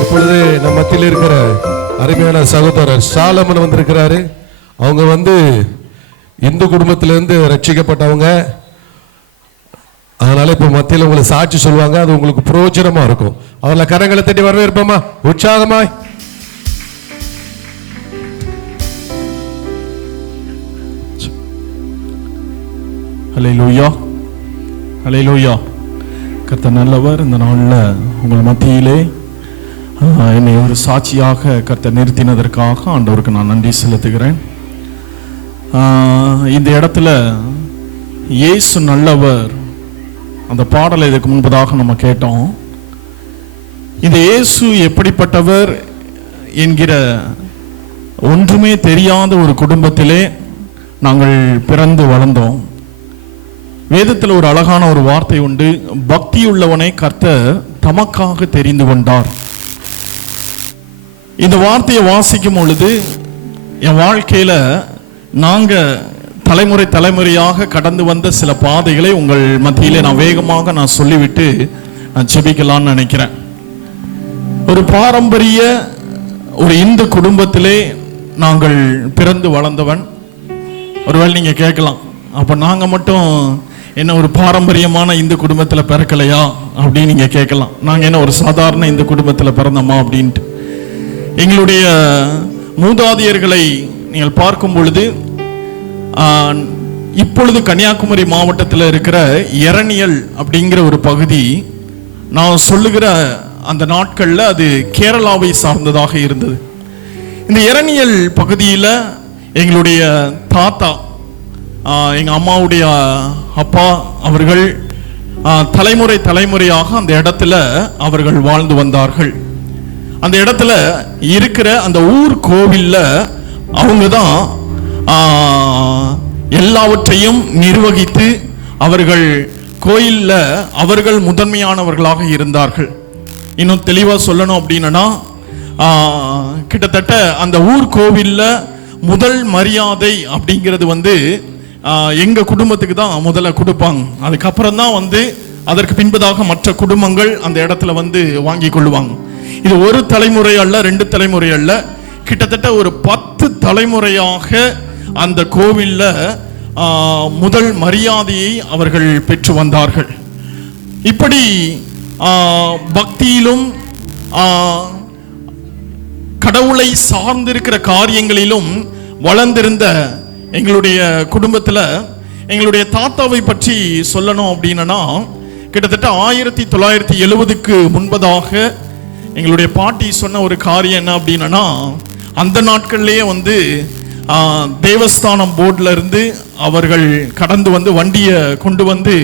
இப்பொழுது நம் மத்தியில் இருக்கிற அருமையான சகோதரர் சாலமன் வந்திருக்கிறாரு. அவங்க இந்து குடும்பத்திலிருந்து ரட்சிக்கப்பட்டவங்க. அதனால இப்ப மத்தியில் உங்களுக்கு சாட்சி சொல்லுவாங்க. அது உங்களுக்கு பிரயோஜனமா இருக்கும். அவங்கள கரங்களை தட்டி வரவேற்போமா உற்சாகமாய். ஹல்லேலூயா, ஹல்லேலூயா. கர்த்தர் நல்லவர். இந்த நாளில் உங்கள் மத்தியிலே என்னை ஒரு சாட்சியாக கர்த்தர் நிறுத்தினதற்காக ஆண்டவருக்கு நான் நன்றி செலுத்துகிறேன். இந்த இடத்துல இயேசு நல்லவர் அந்த பாடலை இதுக்கு முன்பதாக நம்ம கேட்டோம். இந்த இயேசு எப்படிப்பட்டவர் என்கிற ஒன்றுமே தெரியாத ஒரு குடும்பத்திலே நாங்கள் பிறந்து வளர்ந்தோம். வேதத்தில் ஒரு அழகான ஒரு வார்த்தை உண்டு, பக்தியுள்ளவனை கர்த்தர் தமக்காக தெரிந்து கொண்டார். இந்த வார்த்தையை வாசிக்கும் பொழுது என் வாழ்க்கையில நாங்க தலைமுறை தலைமுறையாக கடந்து வந்த சில பாதைகளை உங்கள் மத்தியிலே நான் வேகமாக சொல்லிவிட்டு நான் ஜெபிக்கலான்னு நினைக்கிறேன். ஒரு பாரம்பரிய ஒரு இந்து குடும்பத்திலே நாங்கள் பிறந்து வளர்ந்தவன். ஒருவேளை நீங்க கேட்கலாம், அப்ப நாங்க மட்டும் என்ன ஒரு பாரம்பரியமான இந்து குடும்பத்தில் பிறக்கலையா அப்படின்னு நீங்க கேட்கலாம். நாங்க என்ன ஒரு சாதாரண இந்து குடும்பத்தில் பிறந்தோமா அப்படின்ட்டு. எங்களுடைய மூதாதையர்களை நீங்கள் பார்க்கும் பொழுது இப்பொழுது கன்னியாகுமரி மாவட்டத்தில் இருக்கிற எரணியல் அப்படிங்கிற ஒரு பகுதி, நான் சொல்லுகிற அந்த நாட்கள்ல அது கேரளாவை சார்ந்ததாக இருந்தது. இந்த எரணியல் பகுதியில் எங்களுடைய தாத்தா, எங்க அம்மாவுடைய அப்பா அவர்கள் தலைமுறை தலைமுறையாக அந்த இடத்துல அவர்கள் வாழ்ந்து வந்தார்கள். அந்த இடத்துல இருக்கிற அந்த ஊர் கோவில்ல அவங்க தான் எல்லாவற்றையும் நிர்வகித்து அவர்கள் கோயில்ல அவர்கள் முதன்மையானவர்களாக இருந்தார்கள். இன்னும் தெளிவா சொல்லணும் அப்படின்னா, கிட்டத்தட்ட அந்த ஊர் கோவில்ல முதல் மரியாதை அப்படிங்கிறது எங்க குடும்பத்துக்கு தான் முதல்ல கொடுப்பாங்க. அதுக்கப்புறம் தான் அதற்கு பின்பதாக மற்ற குடும்பங்கள் அந்த இடத்துல வாங்கி கொள்ளுவாங்க. இது ஒரு தலைமுறை அல்ல, 2 தலைமுறை அல்ல, கிட்டத்தட்ட ஒரு 10 தலைமுறையாக அந்த கோவில்ல முதல் மரியாதையை அவர்கள் பெற்று வந்தார்கள். இப்படி பக்தியிலும் கடவுளை சார்ந்திருக்கிற காரியங்களிலும் வளர்ந்திருந்த எங்களுடைய குடும்பத்தில் எங்களுடைய தாத்தாவை பற்றி சொல்லணும் அப்படின்னா, கிட்டத்தட்ட 1970க்கு முன்பதாக எங்களுடைய பாட்டி சொன்ன ஒரு காரியம் என்ன அப்படின்னா, அந்த நாட்கள்லேயே தேவஸ்தானம் போர்டில் இருந்து அவர்கள் கடந்து வண்டியை கொண்டு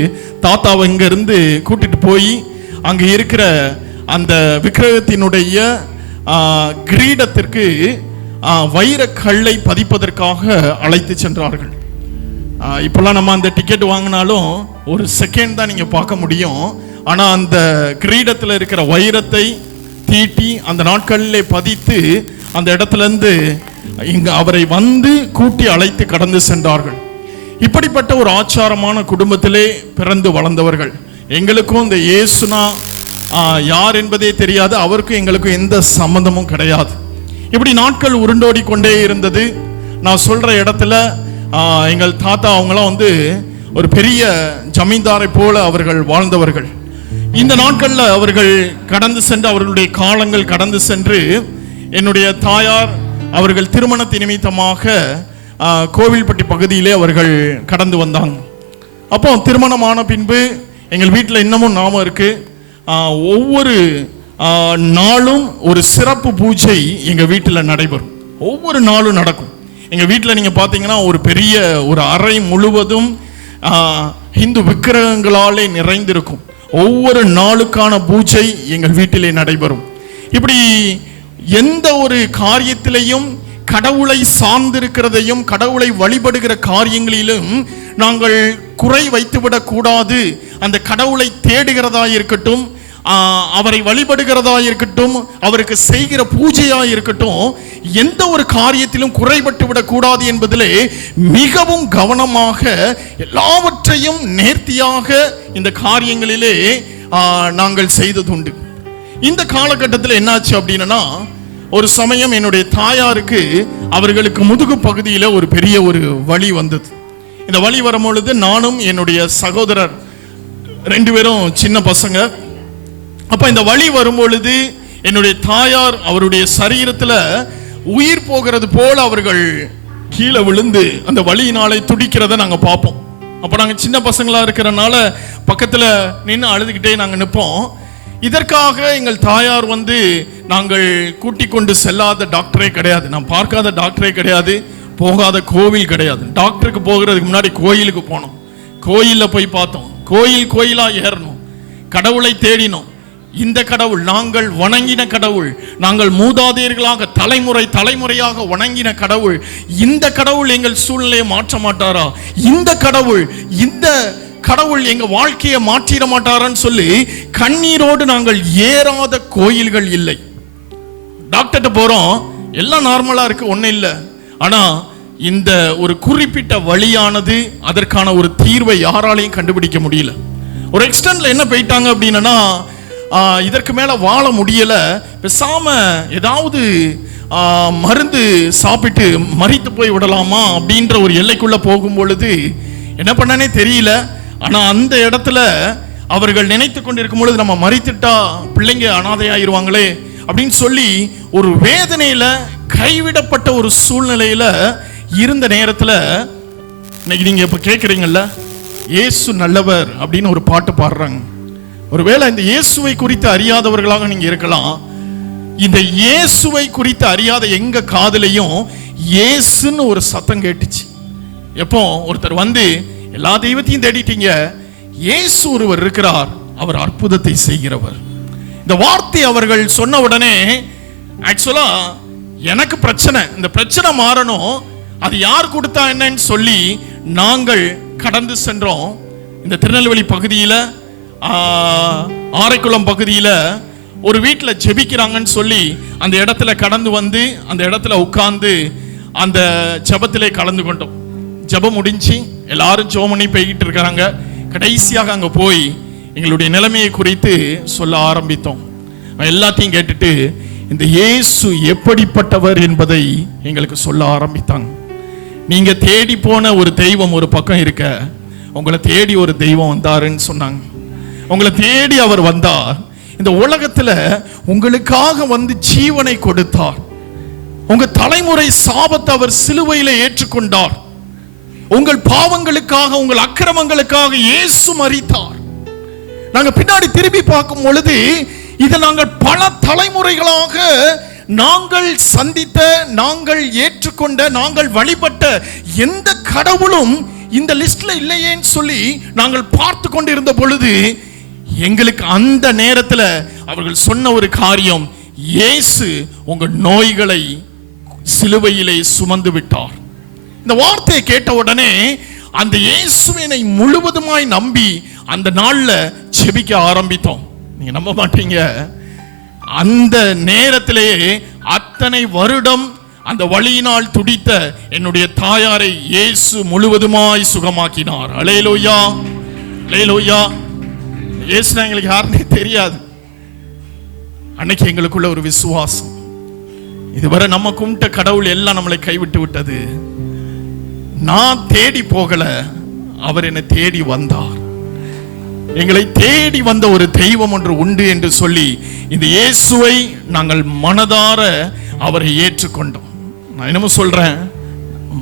தாத்தாவை இங்கிருந்து கூட்டிட்டு போய் அங்கே இருக்கிற அந்த விக்கிரகத்தினுடைய கிரீடத்திற்கு வைரக்கல்லை பதிப்பதற்காக அழைத்து சென்றார்கள். இப்பெல்லாம் நம்ம அந்த டிக்கெட் வாங்கினாலும் ஒரு செகண்ட் தான் நீங்க பார்க்க முடியும். ஆனா அந்த கிரீடத்தில் இருக்கிற வைரத்தை தீட்டி அந்த நாட்களிலே பதித்து அந்த இடத்துல இருந்து இங்க அவரை கூட்டி அழைத்து கடந்து சென்றார்கள். இப்படிப்பட்ட ஒரு ஆச்சாரமான குடும்பத்திலே பிறந்து வளர்ந்தவர்கள். எங்களுக்கும் இந்த இயேசுனா யார் என்பதே தெரியாது, அவருக்கும் எங்களுக்கும் எந்த சம்பந்தமும் கிடையாது. இப்படி நாட்கள் உருண்டோடி கொண்டே இருந்தது. நான் சொல்ற இடத்துல எங்கள் தாத்தா அவங்களாம் ஒரு பெரிய ஜமீன்தாரை போல அவர்கள் வாழ்ந்தவர்கள். இந்த நாட்கள்ல அவர்கள் கடந்து சென்று அவர்களுடைய காலங்கள் கடந்து சென்று என்னுடைய தாயார் அவர்கள் திருமணத்தின் நிமித்தமாக கோவில்பட்டி பகுதியிலே அவர்கள் கடந்து வந்தாங்க. அப்போ திருமணமான பின்பு எங்கள் வீட்டில் இன்னமும் நாம இருக்கு. ஒவ்வொரு நாளும் ஒரு சிறப்பு பூஜை எங்க வீட்டில் நடைபெறும். ஒவ்வொரு நாளும் நடக்கும். எங்க வீட்டில் நீங்க பாத்தீங்கன்னா ஒரு பெரிய ஒரு அறை முழுவதும் இந்து விக்கிரகங்களாலே நிறைந்திருக்கும். ஒவ்வொரு நாளுக்கான பூஜை எங்கள் வீட்டிலே நடைபெறும். இப்படி எந்த ஒரு காரியத்திலையும் கடவுளை சார்ந்திருக்கிறதையும் கடவுளை வழிபடுகிற காரியங்களிலும் நாங்கள் குறை வைத்துவிடக் கூடாது. அந்த கடவுளை தேடுகிறதா இருக்கட்டும், அவரை வழிபடுகிறதா இருக்கட்டும், அவருக்கு செய்கிற பூஜையா இருக்கட்டும், எந்த ஒரு காரியத்திலும் குறைபட்டு விடக்கூடாது என்பதிலே மிகவும் கவனமாக எல்லாவற்றையும் நேர்த்தியாக இந்த காரியங்களிலே நாங்கள் செய்ததுண்டு. இந்த காலகட்டத்தில் என்னாச்சு அப்படின்னா, ஒரு சமயம் என்னுடைய தாயாருக்கு அவர்களுக்கு முதுகு பகுதியில ஒரு பெரிய ஒரு வலி வந்தது. இந்த வலி வரும் பொழுது நானும் என்னுடைய சகோதரர் 2 பேரும் சின்ன பசங்க. அப்ப இந்த வலி வரும் பொழுது என்னுடைய தாயார் அவருடைய சரீரத்துல உயிர் போகிறது போல அவர்கள் கீழே விழுந்து அந்த வலியினாலே துடிக்கிறத நாங்க பார்ப்போம். அப்ப நாங்க சின்ன பசங்களா இருக்கிறனால பக்கத்துல நின்று அழுதுகிட்டே நாங்க நிற்போம். இதற்காக எங்கள் தாயார் நாங்கள் கூட்டிக் கொண்டு செல்லாத டாக்டரே கிடையாது, நான் பார்க்காத டாக்டரே கிடையாது, போகாத கோவில் கிடையாது. டாக்டருக்கு போகிறதுக்கு முன்னாடி கோயிலுக்கு போனோம், கோயில்ல போய் பார்த்தோம், கோயிலா ஏறணும், கடவுளை தேடினோம். இந்த கடவுள் நாங்கள் வணங்கின கடவுள், நாங்கள் மூதாதையர்களாக தலைமுறையாக வணங்கின கடவுள், இந்த கடவுள் எங்கள் சூழ்நிலையை மாற்ற மாட்டாரா, இந்த கடவுள் எங்க வாழ்க்கையை மாற்றிட மாட்டாரான்னு சொல்லி கண்ணீரோடு நாங்கள் ஏறாத கோயில்கள் இல்லை. டாக்டர்கிட்ட போறோம், எல்லாம் நார்மலா இருக்கு, ஒன்னும் இல்லை. ஆனா இந்த ஒரு குறிப்பிட்ட வழியானது அதற்கான ஒரு தீர்வை யாராலையும் கண்டுபிடிக்க முடியல. ஒரு எக்ஸ்டென்ட்ல என்ன போயிட்டாங்க அப்படின்னா, இதற்கு மேல வாழ முடியல, பேசாம ஏதாவது மருந்து சாப்பிட்டு மரித்து போய் விடலாமா அப்படின்ற ஒரு எல்லைக்குள்ள போகும் பொழுது என்ன பண்ணனே தெரியல. ஆனா அந்த இடத்துல அவர்கள் நினைத்து கொண்டிருக்கும் பொழுது, நம்ம மரித்துட்டா பிள்ளைங்க அனாதையாயிருவாங்களே அப்படின்னு சொல்லி ஒரு வேதனையில கைவிடப்பட்ட ஒரு சூழ்நிலையில இருந்த நேரத்துல, இன்னைக்கு நீங்க இப்ப கேட்குறீங்கல்ல, இயேசு நல்லவர் அப்படின்னு ஒரு பாட்டு பாடுறாங்க. ஒருவேளை இந்த இயேசுவை குறித்து அறியாதவர்களாக நீங்க இருக்கலாம். இந்த இயேசுவை குறித்து அறியாத எங்க காதுலையும் இயேசுன்னு ஒரு சத்தம் கேட்டுச்சு. எப்போ ஒருத்தர் எல்லா தெய்வத்தையும் தேடிட்டீங்க, இயேசு ஒருவர் இருக்கிறார், அவர் அற்புதத்தை செய்கிறவர். இந்த வார்த்தை அவர்கள் சொன்ன உடனே, ஆக்சுவலா எனக்கு பிரச்சனை, இந்த பிரச்சனை மாறணும், அது யார் கொடுத்தா என்னன்னு சொல்லி நாங்கள் கடந்து சென்றோம். இந்த திருநெல்வேலி பகுதியில் ஆரைக்குளம் பகுதியில் ஒரு வீட்டில் ஜெபிக்கிறாங்கன்னு சொல்லி அந்த இடத்துல கடந்து அந்த இடத்துல உட்கார்ந்து அந்த ஜபத்திலே கலந்து கொண்டோம். ஜபம் முடிஞ்சு எல்லாரும் ஜெபம் பண்ணி போய்கிட்டு இருக்காங்க. கடைசியாக அங்கே போய் எங்களுடைய நிலைமையை குறித்து சொல்ல ஆரம்பித்தோம். எல்லாத்தையும் கேட்டுட்டு இந்த இயேசு எப்படிப்பட்டவர் என்பதை எங்களுக்கு சொல்ல ஆரம்பித்தாங்க. நீங்க தேடி போன ஒரு தெய்வம் ஒரு பக்கம் இருக்க, உங்களை தேடி ஒரு தெய்வம் வந்தாருன்னு சொன்னாங்க. உங்களை தேடி அவர் வந்தார், இந்த உலகத்துல உங்களுக்காக ஜீவனை கொடுத்தார், உங்க தலைமுறை சாபத்தை அவர் சிலுவையில ஏற்றுக்கொண்டார், உங்கள் பாவங்களுக்காக உங்கள் அக்கிரமங்களுக்காக இயேசு மரித்தார். நாங்க பின்னாடி திரும்பி பார்க்கும் பொழுது இதை நாங்கள் பல தலைமுறைகளாக நாங்கள் சந்தித்த, நாங்கள் ஏற்றுக்கொண்ட, நாங்கள் வழிபட்ட எந்த கடவுளும் இந்த லிஸ்ட்ல இல்லையேன்னு சொல்லி நாங்கள் பார்த்து கொண்டிருந்த பொழுது எங்களுக்கு அந்த நேரத்தில் அவர்கள் சொன்ன ஒரு காரியம், இயேசு உங்கள் நோய்களை சிலுவையிலே சுமந்து விட்டார். இந்த வார்த்தையை கேட்ட உடனே அந்த இயேசுவினை முழுவதுமாய் நம்பி அந்த நாள்ல ஜெபிக்க ஆரம்பித்தோம். நீங்க நம்ப மாட்டீங்க, அந்த நேரத்திலேயே அத்தனை வருடம் அந்த வலியினால் துடித்த என்னுடைய தாயாரை இயேசு முழுவதுமாய் சுகமாக்கினார். அல்லேலூயா, அல்லேலூயா. இயேசு எங்களுக்கு யாருன்னே தெரியாது. அன்னைக்கு எங்களுக்குள்ள ஒரு விசுவாசம், இதுவரை நம்ம கும்பிட்ட கடவுள் எல்லாம் நம்மளை கைவிட்டு விட்டது, நான் தேடி போகல, அவர் என்னை தேடி வந்தார். எங்களை தேடி வந்த ஒரு தெய்வம் ஒன்று உண்டு என்று சொல்லி இந்த இயேசுவை நாங்கள் மனதார அவரை ஏற்றுக்கொண்டோம். நான் என்னமோ சொல்றேன்,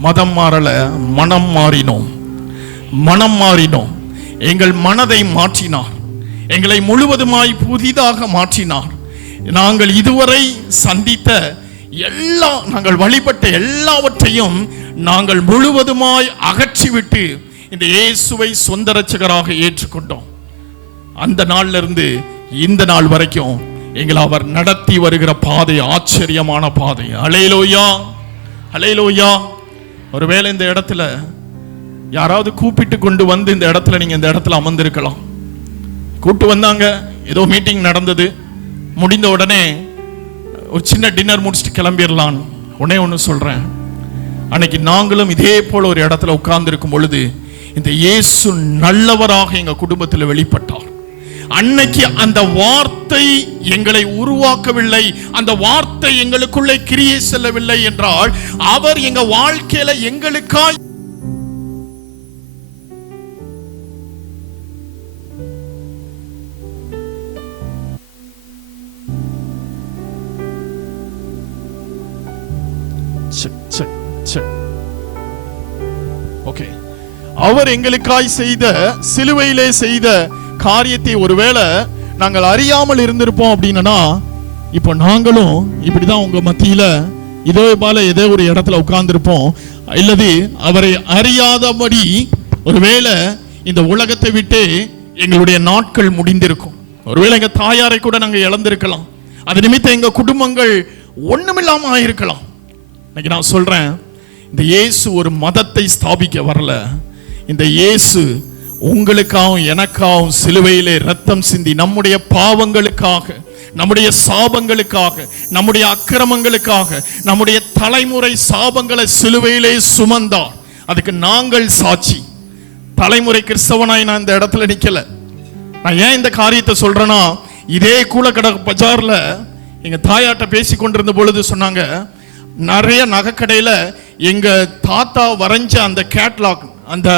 மதம் மாறல, மனம் மாறினோம். மனம் மாறினோம். எங்கள் மனதை மாற்றினார், எங்களை முழுவதுமாய் புதிதாக மாற்றினார். நாங்கள் இதுவரை சந்தித்த நாங்கள் வழிபட்ட எல்லாவற்றையும் நாங்கள் முழுவதுமாய் அகற்றிவிட்டு இந்த இயேசுவை சொந்த இரட்சகராக ஏற்றுக்கொண்டோம். அந்த நாள்ல இருந்து இந்த நாள் வரைக்கும் எங்களை அவர் நடத்தி வருகிற பாதை ஆச்சரியமான பாதை. அல்லேலூயா, அல்லேலூயா. ஒருவேளை இந்த இடத்துல யாராவது கூப்பிட்டு கொண்டு இந்த இடத்துல நீங்க இந்த இடத்துல அமர்ந்திருக்கலாம். கூப்பிட்டு வந்தாங்க, ஏதோ மீட்டிங் நடந்தது, முடிந்த உடனே ஒரு சின்ன டின்னர் முடிச்சுட்டு கிளம்பிடலாம். உடனே ஒன்று சொல்றேன், அன்னைக்கு நாங்களும் இதே போல ஒரு இடத்துல உட்கார்ந்து இருக்கும் பொழுது இந்த இயேசு நல்லவராக எங்க குடும்பத்தில் வெளிப்பட்டார். அன்னைக்கு அந்த வார்த்தை எங்களை உருவாக்கவில்லை, அந்த வார்த்தை எங்களுக்குள்ளே கிரியை செல்லவில்லை என்றால் அவர் எங்க வாழ்க்கையில எங்களுக்காய் ஓகே, அவர் எங்களுக்காய் செய்த, சிலுவையிலே செய்த காரியத்தை ஒருவேளை நாங்கள் அறியாமல் இருந்திருப்போம் அப்படின்னா, இப்போ நாங்களும் இப்படிதான் உங்க மத்தியில இதே போல ஏதோ ஒரு இடத்துல உட்கார்ந்திருப்போம். இல்லது அவரை அறியாதபடி ஒருவேளை இந்த உலகத்தை விட்டு எங்களுடைய நாட்கள் முடிந்திருக்கும். ஒருவேளை எங்க தாயாரை கூட நாங்க இழந்திருக்கலாம். அது நிமித்தம் எங்க குடும்பங்கள் ஒண்ணுமில்லாம ஆயிருக்கலாம். இன்னைக்கு நான் சொல்றேன், இந்த இயேசு ஒரு மதத்தை ஸ்தாபிக்க வரல. இந்த இயேசு உங்களுக்காகவும் எனக்காகவும் சிலுவையிலே ரத்தம் சிந்தி நம்முடைய பாவங்களுக்காக, நம்முடைய சாபங்களுக்காக, நம்முடைய அக்கிரமங்களுக்காக, நம்முடைய தலைமுறை சாபங்களை சிலுவையிலே சுமந்தார். அதுக்கு நாங்கள் சாட்சி. தலைமுறை கிறிஸ்தவனாய் நான் இந்த இடத்துல நிக்கல. நான் ஏன் இந்த காரியத்தை சொல்றேன்னா, இதே கூலக்கடை பஜார்ல எங்க தாயாட்ட பேசி கொண்டிருந்த பொழுது சொன்னாங்க, நிறைய நகைக்கடையில எங்க தாத்தா வரைஞ்ச அந்த கேட்லாக், அந்த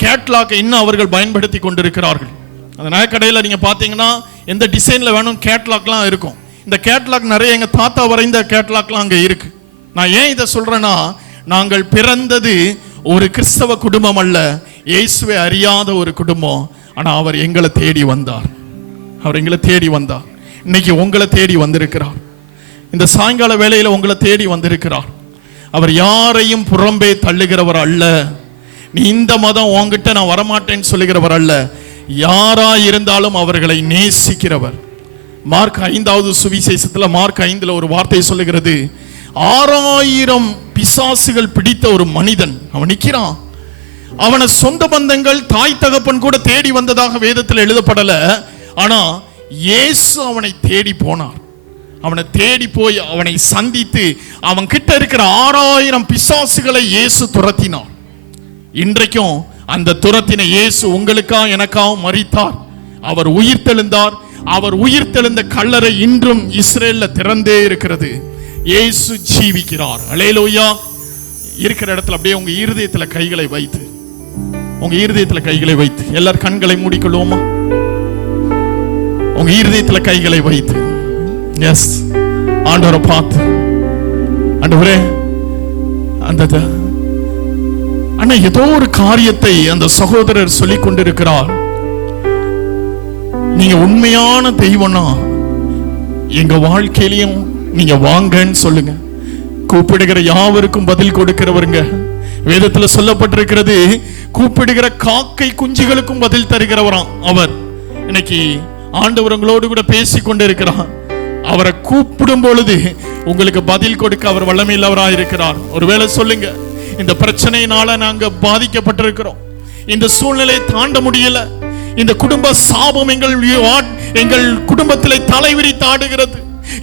கேட்லாக் இன்னும் அவர்கள் பயன்படுத்தி கொண்டிருக்கிறார்கள். அந்த நகைக்கடையில நீங்க பாத்தீங்கன்னா எந்த டிசைன்ல வேணும் கேட்லாக்லாம் இருக்கும். இந்த கேட்லாக் நிறைய எங்க தாத்தா வரைந்த கேட்லாக்லாம் அங்க இருக்கு. நான் ஏன் இதை சொல்றேன்னா, நாங்கள் பிறந்தது ஒரு கிறிஸ்தவ குடும்பம் அல்ல, இயேசுவை அறியாத ஒரு குடும்பம். ஆனா அவர் எங்களை தேடி வந்தார். அவர் எங்களை தேடி வந்தார். இன்னைக்கு உங்களை தேடி வந்திருக்கிறார். இந்த சாயங்கால வேளையில உங்களை தேடி வந்திருக்கிறார். அவர் யாரையும் புறம்பே தள்ளுகிறவர் அல்ல. நீ இந்த மதம் உன்கிட்ட நான் வரமாட்டேன்னு சொல்லுகிறவர் அல்ல. யாரா இருந்தாலும் அவர்களை நேசிக்கிறவர். மார்க் 5வது சுவிசேஷத்துல மார்க் 5ல ஒரு வார்த்தை சொல்லுகிறது, 6000 பிசாசுகள் பிடித்த ஒரு மனிதன் அவன் நிக்கிறான். அவனை சொந்த பந்தங்கள் தாய் தகப்பன் கூட தேடி வந்ததாக வேதத்தில் எழுதப்படல. ஆனா இயேசு அவனை தேடி போனார். அவனை தேடி போய் அவனை சந்தித்து அவன் கிட்ட இருக்கிற 6000 பிசாசுகளை இயேசு துரத்தினார். இன்றைக்கும் அந்த துரத்தின இயேசு உங்களுக்காக எனக்காக மரித்தார். அவர் உயிர்த்தெழுந்தார். அவர் உயிர்த்தெழுந்த கல்லறை இன்றும் இஸ்ரேல்ல திறந்தே இருக்கிறது. இயேசு ஜீவிக்கிறார். அல்லேலூயா. இருக்கிற இடத்துல அப்படியே உங்க இருதயத்துல கைகளை வைத்து, உங்க இருதயத்துல கைகளை வைத்து எல்லாரும் கண்களை மூடிக்கொள்வோமா? உங்க இருதயத்துல கைகளை வைத்து, எஸ், ஆண்டவரை பார்த்து, ஆண்டவரே, அந்த அண்ணா ஏதோ ஒரு காரியத்தை அந்த சகோதரர் சொல்லிக் கொண்டிருக்கிறார். நீங்க உண்மையான தெய்வம்னா எங்க வாழ்க்கையிலையும் நீங்க வாங்கன்னு சொல்லுங்க. கூப்பிடுகிற யாவருக்கும் பதில் கொடுக்கிறவருங்க. வேதத்துல சொல்லப்பட்டிருக்கிறது, கூப்பிடுகிற காக்கை குஞ்சுகளுக்கும் பதில் தருகிறவராம் அவர். இன்னைக்கு ஆண்டவர் உங்களோடு கூட பேசி கொண்டிருக்கிறார். அவரை கூப்பிடும் பொழுது உங்களுக்கு பதில் கொடுக்க அவர் வல்லமையுள்ளவராக இருக்கிறார். ஒருவேளை சொல்லுங்க, இந்த பிரச்சனையினால நாங்க பாதிக்கப்பட்டிருக்கிறோம், இந்த சூழ்நிலையை தாண்ட முடியல, இந்த குடும்ப சாபம் எங்கள் குடும்பத்திலே தலைவிரித்து ஆடுகிறது,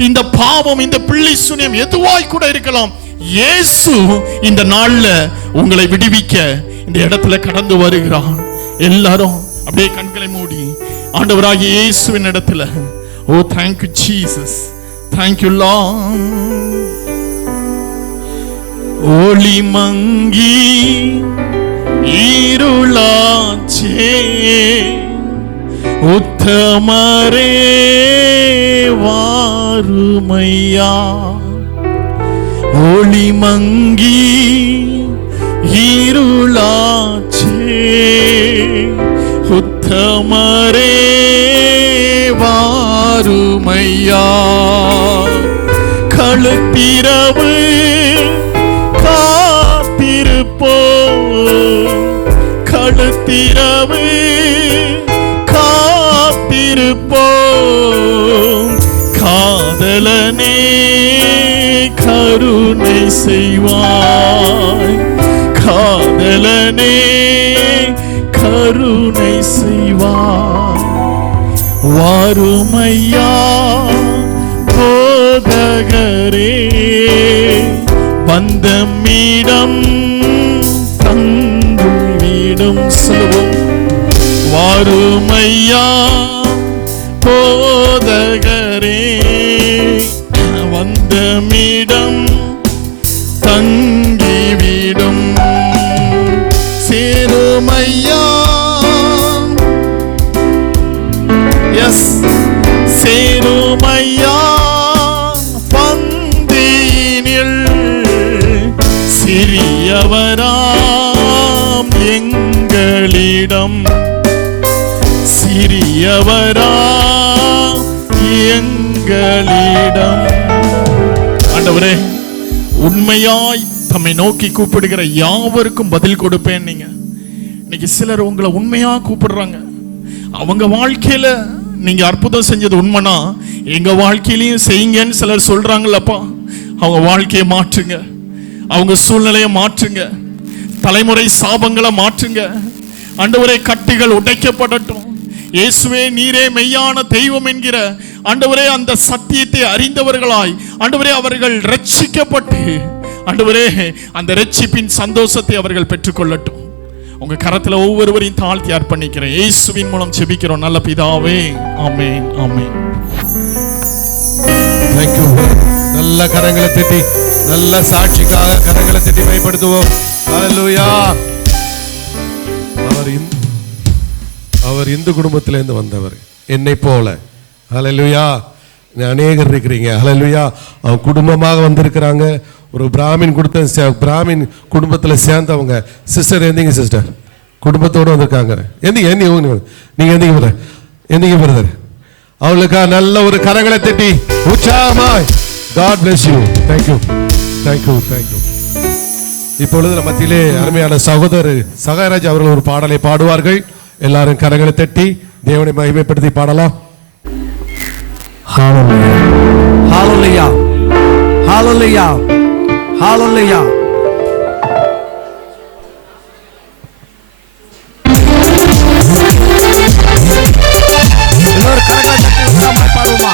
இந்த பாவம், இந்த பிள்ளை சூனியம் எதுவாய் கூட இருக்கலாம். இயேசு இந்த நாள்ல உங்களை விடுவிக்க இந்த இடத்துல கடந்து வருகிறான். எல்லாரும் அப்படியே கண்களை மூடி ஆண்டவராகிய இயேசுவின் இடத்துல, ஓ thank you Jesus, thank you Lord. ஒளி மங்கி இருளாச்சே, உத்தமரே வாருமையா. ஒளி மங்கி இருளாச்சே, உத்தமரே வாருமையா. கழுத்திரவு காத்திருப்போ, கழுத்திரவு காத்திருப்போ. காதலனே கருணை செய்வாய், காதலனே கருணை செய்வாய். வாருமையா போதகரே, வந்த மீடம் தங்கிவிடும். சொல்லுவோம், வாருமையா போதகரே, வந்த மீடம் தங்கிவிடும். சேருமையா, எஸ், சேருமையா பந்தினில் சிறியவராம் எங்களிடம், சிறியவராம் எங்களிடம். ஆண்டவரே, உண்மையாய் தம்மை நோக்கி கூப்பிடுகிற யாவருக்கும் பதில் கொடுப்பேன். நீங்க இன்னைக்கு சிலர் உங்களை உண்மையா கூப்பிடுறாங்க. அவங்க வாழ்க்கையில நீங்க அற்புதம் செஞ்சது உண்மைனா எங்க வாழ்க்கையிலையும் செய்யுங்கன்னு சிலர் சொல்றாங்கல்லப்பா. அவங்க வாழ்க்கையை மாற்றுங்க, அவங்க சூழ்நிலையை மாற்றுங்க, தலைமுறை சாபங்களை மாற்றுங்க. ஆண்டவரே, கட்டுகள் உடைக்கப்படட்டும். இயேசுவே, நீரே மெய்யான தெய்வம் என்கிற ஆண்டவரே அந்த சத்தியத்தை அறிந்தவர்களாய் ஆண்டவரே அவர்கள் ரட்சிக்கப்பட்டு ஆண்டவரே அந்த ரட்சிப்பின் சந்தோஷத்தை அவர்கள் பெற்றுக்கொள்ளட்டும். உங்க கரத்துல ஒவ்வொருவரையும் தாழ்த்தி அர்ப்பணிக்கிறேன். இயேசுவின் மூலம் ஜெபிக்கிறோம் நல்ல பிதாவே, ஆமென், ஆமென். Thank you. நல்ல கரங்களை தட்டி, நல்ல சாட்சிக்காக கரங்களை தட்டி பயன்படுத்துவோம். ஹல்லேலூயா. அவர் இந்து குடும்பத்திலிருந்து வந்தவர், என்னை போல. ஹல்லேலூயா. அநேகர் இருக்கிறீங்க. ஹல்லேலூயா. அவங்க குடும்பமாக வந்திருக்கிறாங்க. ஒரு பிராமின் பிராமின் குடும்பத்தில் சேர்ந்தவங்க. சிஸ்டர் எந்திங்க, சிஸ்டர் குடும்பத்தோடு வந்திருக்காங்க. எந்திங்க பிரதர். அவளுக்கா நல்ல ஒரு கரங்களை தட்டி உற்சாகமாய் God bless you. Thank you. இப்பொழுது நம்ம மத்தியிலே அருமையான சகோதரர் சகாயராஜ் அவர்கள் ஒரு பாடலை பாடுவார்கள். எல்லாரும் கரங்களை தட்டி தேவனை மகிமைப்படுத்தி பாடலாம். Hallelujah. Hallelujah. Hallelujah. எல்லாரும் கரங்களை தட்டி உற்சாகமாய் பாடுவோமா?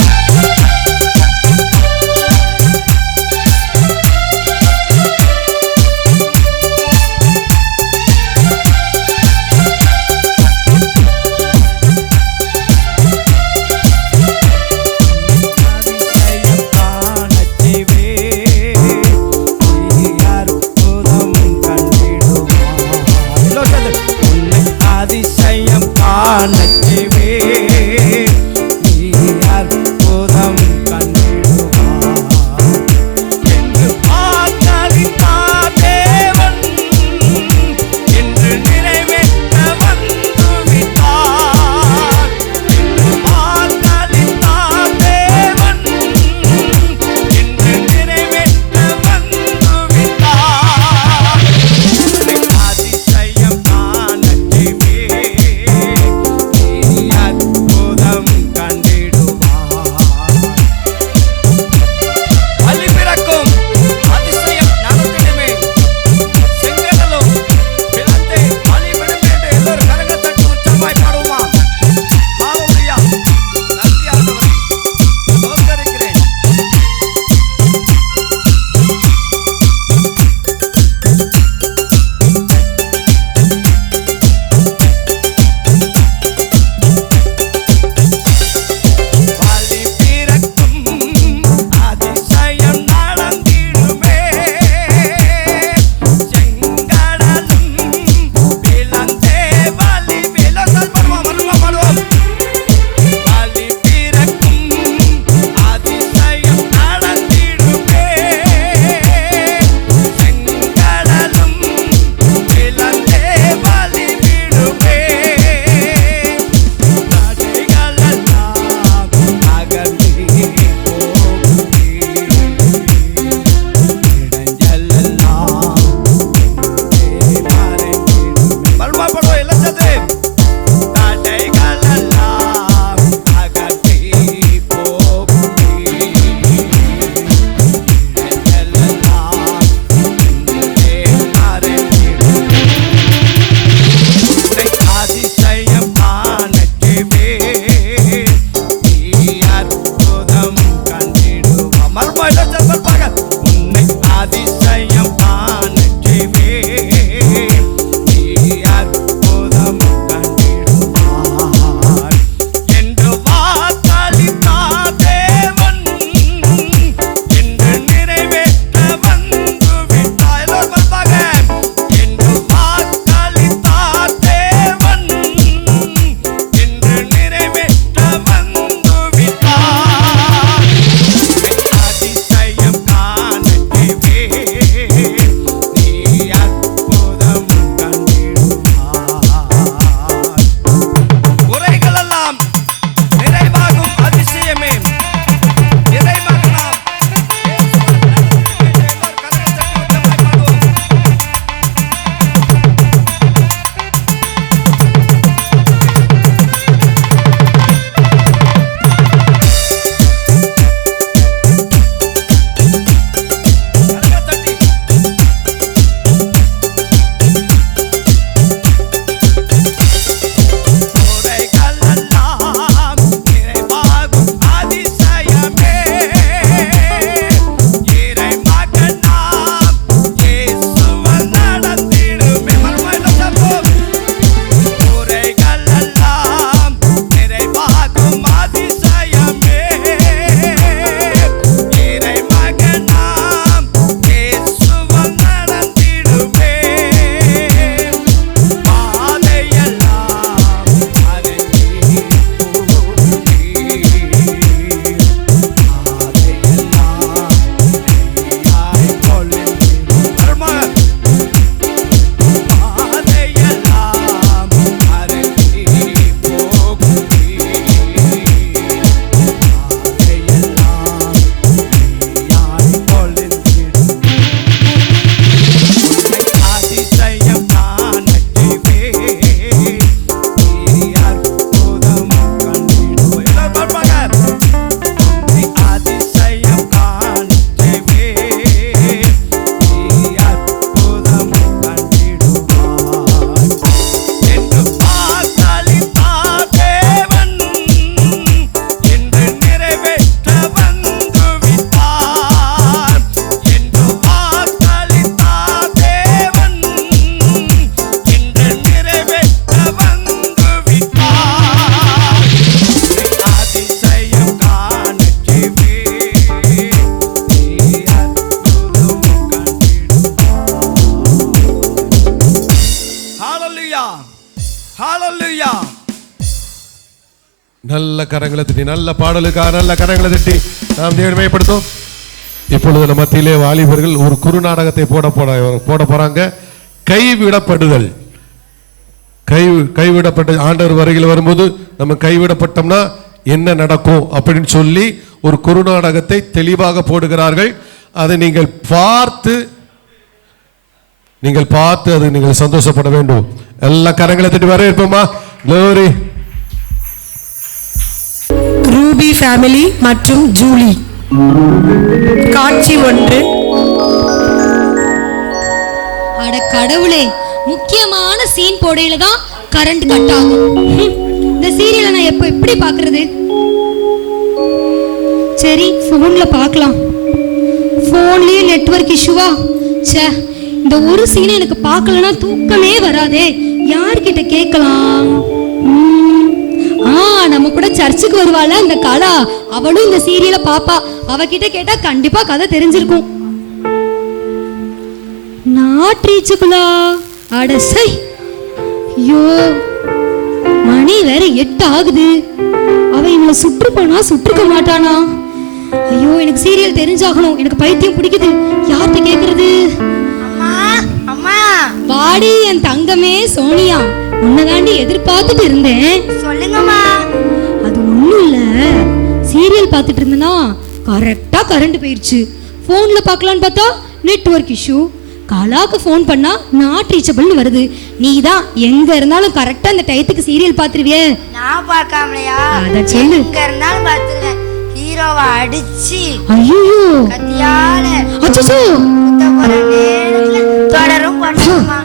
ஹalleluya. நல்ல கரங்களை தட்டி, நல்ல பாடலுக்காக நல்ல கரங்களை தட்டி நாம் தேவனை மகிமைப்படுத்தும். இப்பொழுது நம்ம மத்தியிலே வாலிபர்கள் ஒரு குறுநாடகத்தை போட போறாங்க. கைவிடப்படுதல். கைவிடப்பட்ட ஆண்டவர் வருகையில் வரும்போது நம்ம கைவிடப்பட்டோம்னா என்ன நடக்கும் அப்படின்னு சொல்லி ஒரு குறுநாடகத்தை தெளிவாக போடுகிறார்கள். அதை நீங்கள் பார்த்து அது நீங்கள் சந்தோஷப்பட வேண்டும். எல்லா கரங்களை தட்டி வரவேற்போமா. glory. ரூபி ஃபேமிலி மற்றும் ஜூலி. காட்சி 1. அட கடவுளே, முக்கியமான சீன் போடையில தான் கரண்ட் கட் ஆகும். இந்த சீரியலை நான் எப்படி பாக்குறது? சரி, போன்ல பார்க்கலாம். போன்லயே நெட்வொர்க் இஷ்யூவா? ச்சே, இந்த ஒரு சீனை எனக்கு பார்க்கலனா தூக்கமே வராதே. யார்கிட்ட கேட்கலாம்? நம்ம கூட சர்ச்சுக்கு வருவாள இந்த கலா, அவளும் இந்த சீரியலை பாப்பா. அவகிட்ட கேட்டா கண்டிப்பா கதை தெரிஞ்சிருக்கும். நாட் ரீச்சபிளா? அடசை, ஐயோ, மணி வேற 8 ஆகுது. அவ இவளை சுற்றுப்பானா சுற்றுக்க மாட்டானா? ஐயோ, எனக்கு சீரியல் தெரிஞ்சாகணும். எனக்கு பைத்தியம் பிடிக்குது. யார்கிட்ட கேக்குறது? வாடி என் தங்கமே சோனியா, உன்னதாண்டி எதிர்பார்த்துட்டு இருந்தேன். சொல்லுங்கம்மா. அது ஒண்ணும் இல்ல, சீரியல் பார்த்துட்டு இருந்தேனா கரெக்டா கரண்ட் போயிருச்சு. போன்ல பார்க்கலான்னு பார்த்தா நெட்வொர்க் இஷ்யூ. கலாக்கு ஃபோன் பண்ணா நாட் ரீச்சபிள்னு வருது. நீ தான் எங்க இருந்தாலும் கரெக்டா அந்த டயத்துக்கு சீரியல் பாத்துருவியே. நான் பார்க்காமலையா? அத சொல்லு. எங்க இருந்தாலும் பாத்துருவேன். ஹீரோவை அடிச்சு ஐயோ கத்தியால அச்சச்சோ தொடரும் பண்ணுமா.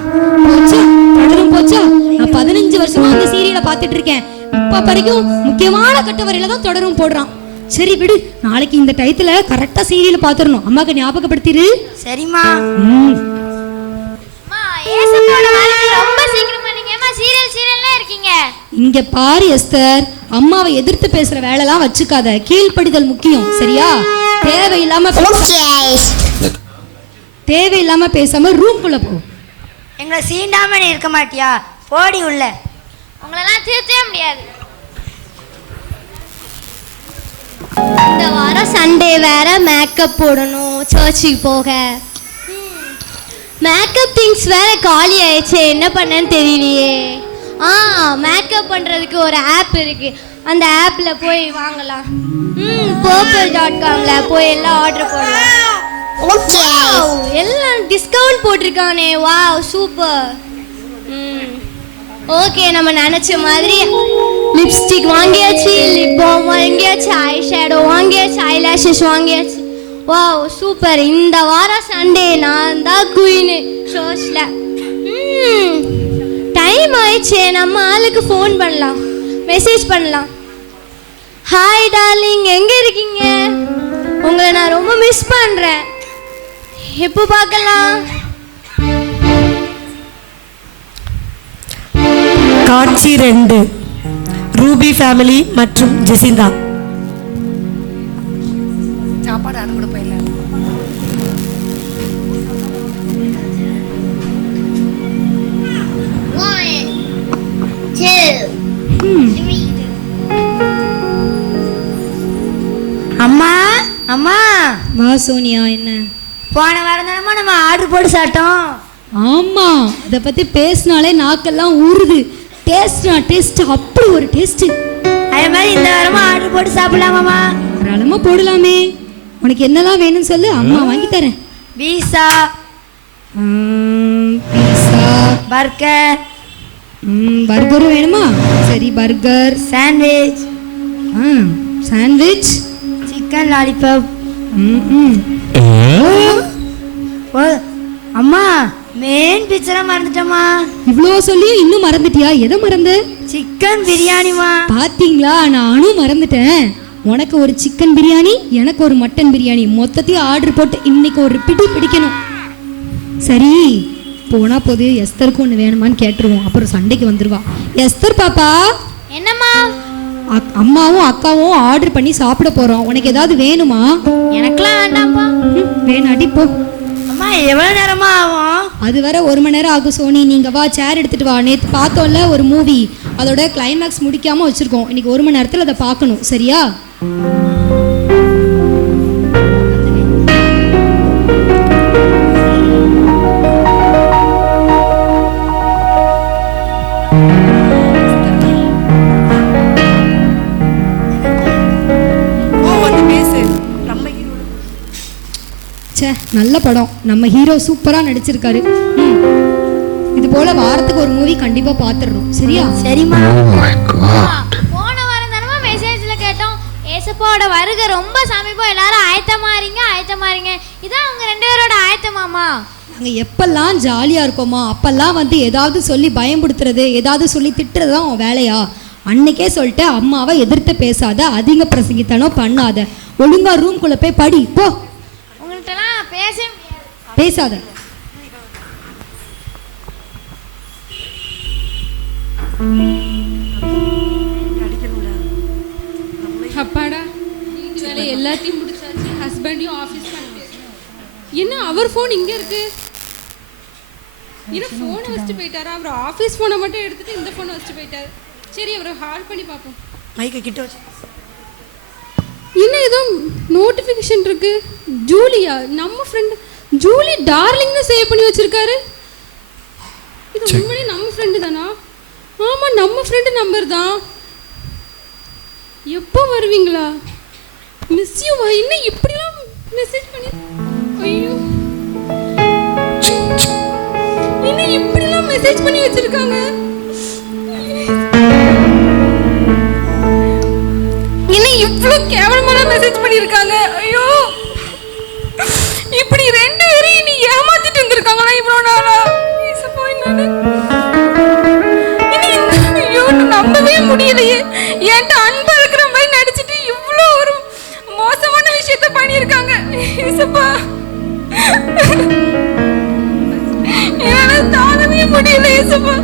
தொடரும் போச்சா? நான் 15 வருஷமா அந்த சீரியலை பார்த்துட்டு இருக்கேன். இப்ப வரைக்கும் முக்கியமான கட்ட வரையில தான் தொடரும் போடுறான். சரி விடு, நாளைக்கு இந்த டயத்துல கரெக்டா சீரியலை பாத்துறணும். அம்மாக்கு ஞாபகப்படுத்திரு. சரிம்மா. ரொம்ப சீக்கிரமா நீங்கமா சீரியல்ல இருக்கீங்க. இங்க பாரு எஸ்தர், அம்மாவை எதிர்த்து பேசுற வேலைலாம் வச்சுக்காத. கீழ்ப்படிதல் முக்கியம், சரியா? தேவையில்லாம பேசாம ரூம்குள்ள போ. எங்களை சீண்டாம நீ இருக்க மாட்டியா? போடி உள்ள. உங்களெல்லாம் திருத்தவே முடியாது. இந்த வாரம் சண்டே வேற மேக்கப் போடணும் சர்ச்சுக்கு போக. மேக்கப் திங்ஸ் வேற காலி ஆயிடுச்சு. என்ன பண்ணேன்னு தெரியலையே. மேக்கப் பண்ணுறதுக்கு ஒரு ஆப் இருக்கு. அந்த ஆப்பில் போய் வாங்கலாம். purple.comல போய் எல்லாம் ஆர்டர் பண்ணலாம். எல்லாம் டிஸ்கவுண்ட் போட்டிருக்கானே. Wow, super. ஓகே, நம்ம நினச்ச மாதிரி லிப்ஸ்டிக் வாங்கியாச்சு, லிப் பாம் வாங்கியாச்சு, ஐ ஷேடோ வாங்கியாச்சு, ஐ லேஷஸ் வாங்கியாச்சு. Wow, super. இந்த வாரம் சண்டே நான் தான் குயின் சர்ச்சில். டைம் ஆயிடுச்சு. நம்ம ஆளுக்கு ஃபோன் பண்ணலாம், மெசேஜ் பண்ணலாம். ஹாய் டார்லிங், எங்கே இருக்கீங்க? உங்களை நான் ரொம்ப மிஸ் பண்ணுறேன். எப்போ பார்க்கலாம்? காட்சி 2. ரூபி ஃபேமிலி மற்றும் ஜெசிந்தா. சாப்பாடு அனுப்பிட போயிடலாம். அம்மா அம்மா. வா சோனியா. என்ன? போன வாரம் தானம்மா நம்ம ஆர்டர் போட்டு சாப்பிட்டோம். ஆமா, இத பத்தி பேசினாலே நாக்கெல்லாம் ஊறுது. டேஸ்ட் அப்படி ஒரு டேஸ்ட். அதே மாதிரி இந்த வாரமா ஆர்டர் போட்டு சாப்பிடலாமாமா? தாராளமா போடலாமே. உனக்கு என்னெல்லாம் வேணும்னு சொல்லு, அம்மா வாங்கி தரேன். பீஸா, பர்கர். பர்கரும் வேணுமா? சரி, burger. Sandwich, sandwich, chicken lollipop. அம்மா, மெயின் பிக்சரை மறந்துட்டோமா? இவ்வளோ சொல்லியும் இன்னும் மறந்துட்டியா? எதை மறந்த? சிக்கன் பிரியாணிமா. பாத்தீங்களா, நானும் மறந்துட்டேன். உனக்கு ஒரு சிக்கன் பிரியாணி, எனக்கு ஒரு மட்டன் பிரியாணி, மொத்தத்தையும் ஆர்டர் போட்டு இன்னைக்கு ஒரு பிடி பிடிக்கணும். சரி, போனா போது எஸ்தருக்கு ஒன்று வேணுமான்னு கேட்டுருவோம். அப்புறம் சண்டைக்கு வந்துருவா. எஸ்தர் பாப்பா. என்னம்மா? அம்மாவும் அக்காவும் ஆர்டர் பண்ணி சாப்பிட போறோம். உனக்கு ஏதாவது வேணுமா? எனக்குலாம் வேண்டாம்ப்பா. வேணாடி போ. அம்மா எவ்வளவு நேரமா ஆகும்? அது வர 1 மணி நேரம் ஆகும் சோனி. நீங்க வா, சேர் எடுத்துட்டு வா. நேற்று பார்த்தோம்ல ஒரு மூவி, அதோட கிளைமேக்ஸ் முடிக்காம வச்சிருக்கோம். இன்னைக்கு 1 மணி நேரத்தில் அதை பார்க்கணும், சரியா? ச்சே, நல்ல படம். நம்ம ஹீரோ சூப்பராக நடிச்சிருக்காரு. இது போல வாரத்துக்கு ஒரு மூவி கண்டிப்பா பார்த்துடணும், சரியா? சரிம்மா. போன வாரம் தானமா மெசேஜ்ல கேட்டோம், ஏசப்பாவோட வருகை ரொம்ப சமீபம், எல்லாரும் ஆயத்தமா இருங்க. இதான் அவங்க 2 பேரோட ஆயத்தமாமா. நாங்கள் எப்பெல்லாம் ஜாலியாக இருக்கோமா அப்பெல்லாம் வந்து ஏதாவது சொல்லி பயம்படுத்துறது, ஏதாவது சொல்லி திட்டுறது தான் உன் வேலையா? அன்னைக்கே சொல்லிட்டு அம்மாவை எதிர்த்து பேசாத, அதிக பிரசங்கித்தனம் பண்ணாத, ஒழுங்கா ரூம்குள்ளே போய் படி போ. உங்கள்கிட்டலாம் பேசாத. அப்பாடா, வீட்டு வேலை எல்லாத்தையும் முடிச்சாச்சு. ஹஸ்பண்டையும் ஆஃபீஸ் பண்ண என்ன அவர் ஃபோன் இங்கே இருக்கு? என்ன ஃபோனை வச்சுட்டு போயிட்டாரா? அவர் ஆஃபீஸ் ஃபோனை மட்டும் எடுத்துட்டு இந்த ஃபோனை வச்சுட்டு போயிட்டாரு. சரி, அவரை கால் பண்ணி பார்ப்போம். மைக்கை கிட்ட வச்சு. என்ன ஏதோ நோட்டிஃபிகேஷன் இருக்கு. ஜூலியா, நம்ம ஃப்ரெண்டு ஜூலி டார்லிங்னு சேவ் பண்ணி வச்சிருக்காரு. இது உண்மையிலே நம்ம ஃப்ரெண்டு தானா? ஆமா, நம்ம ஃப்ரெண்டு நம்பர் தான். எப்போ வருவீங்களா? Miss you. என்ன இப்படிலாம் மெசேஜ் பண்ணி, ஐயோ என்ன இப்படிலாம் மெசேஜ் பண்ணி வச்சிருக்காங்க? என்ன இவ்ளோ கேவலமான மெசேஜ் பண்ணிருக்காங்க? ஐயோ, இப்படி 2 பேரும் நீ ஏமாத்திட்டு இருந்திருக்காங்களா இவ்வளோ நாளா? ஐயோ, நம்பவே முடியலையே. என்கிட்ட அன்பா இருக்கிற மாதிரி நடிச்சிட்டு இவ்வளோ ஒரு மோசமான விஷயத்த பண்ணியிருக்காங்க. ஏசப்பா, என்னால தாங்கவே முடியல. ஏசப்பா,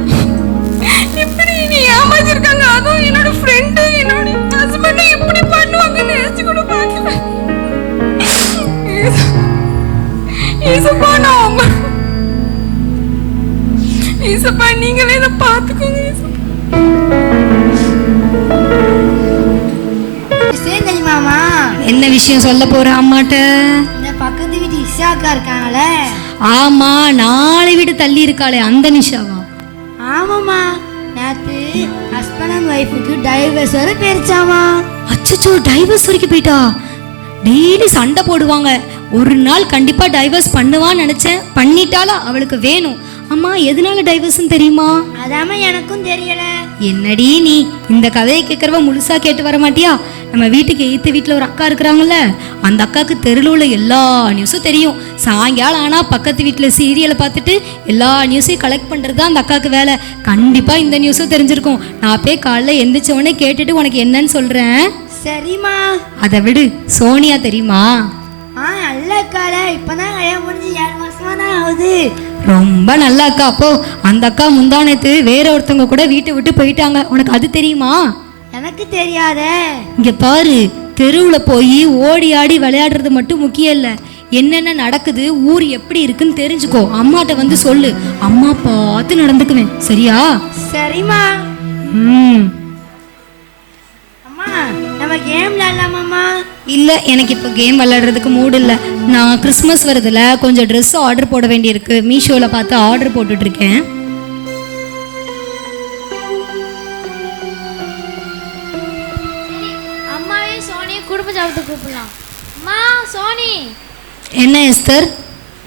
இப்படி நீ ஏமாத்திருக்காங்க. அதுவும் என்னோட ஃப்ரெண்டு, என்னோட ஹஸ்பண்ட் இப்படி பண்ணுவாங்கன்னு நினைச்சு கூட பார்க்கல. ஏசப்பா, நான் ஏசப்பா, நீங்களே இதை பார்த்துக்கோங்க. தெரியுமாமா? என்ன விஷயம் சொல்ல போற அம்மாட்ட? இந்த பக்கத்து வீட்டு இஷாக்கா இருக்காங்களே. ஆமா, 4 வீடு தள்ளி இருக்காளே, அந்த நிஷாவா? ஆமாம்மா, நேத்து ஹஸ்பண்ட் அண்ட் ஒய்ஃபுக்கு டைவர்ஸ் வரை போயிருச்சாமா. அச்சச்சோ, டைவர்ஸ் வரைக்கும் போயிட்டா? டெய்லி சண்டை போடுவாங்க. ஒரு நாள் கண்டிப்பா டைவர்ஸ் பண்ணுவான்னு நினைச்சேன். பண்ணிட்டாலும் அவளுக்கு வேணும். அம்மா, எதனால டைவர்ஸ்னு தெரியுமா? அதாம எனக்கும் தெரியல. என்னடி நீ இந்த கதையை கேட்கறவ முழுசா கேட்டு வர மாட்டியா? நம்ம வீட்டுக்கு எய்த்து வீட்டில் ஒரு அக்கா இருக்கிறாங்கல்ல, அந்த அக்காவுக்கு தெருவில் உள்ள எல்லா நியூஸும் தெரியும். சாயங்காலம் ஆனால் பக்கத்து வீட்டில் சீரியலை பார்த்துட்டு எல்லா நியூஸையும் கலெக்ட் பண்ணுறது தான் அந்த அக்காவுக்கு வேலை. கண்டிப்பாக இந்த நியூஸும் தெரிஞ்சிருக்கும். நான் போய் காலைல எந்திரிச்சவொடனே கேட்டுட்டு உனக்கு என்னன்னு சொல்கிறேன். சரிம்மா. அதை விடு. சோனியா தெரியுமா? நல்ல அக்கால. இப்பதான் கல்யாணம் முடிஞ்சு 7 மாசமா தான் ஆகுது. ரொம்ப நல்ல அக்கா. அப்போ அந்த அக்கா முந்தானத்து வேற ஒருத்தவங்க கூட வீட்டை விட்டு போயிட்டாங்க. உனக்கு அது தெரியுமா? எனக்கு தெரியாத. இங்க பாரு, தெருவில் போய் ஓடி ஆடி விளையாடுறது மட்டும் முக்கியம் இல்லை. என்னென்ன நடக்குது, ஊர் எப்படி இருக்குன்னு தெரிஞ்சுக்கோ. அம்மாட்ட வந்து சொல்லு. அம்மா பார்த்து நடந்துக்குவேன், சரியா? சரிம்மா. அம்மா, நம்ம கேம் விளையாடலாமாம்மா? இல்லை, எனக்கு இப்போ கேம் விளையாடுறதுக்கு மூடு இல்லை. நான் கிறிஸ்மஸ் வருதுல, கொஞ்சம் ட்ரெஸ் ஆர்டர் போட வேண்டியிருக்கு. மீஷோவில் பார்த்து ஆர்டர் போட்டுட்ருக்கேன். அம்மாவே சோனியை குடும்ப ஜபத்துக்கு கூப்பிடலாம். அம்மா, சோனி. என்ன எஸ்தர்?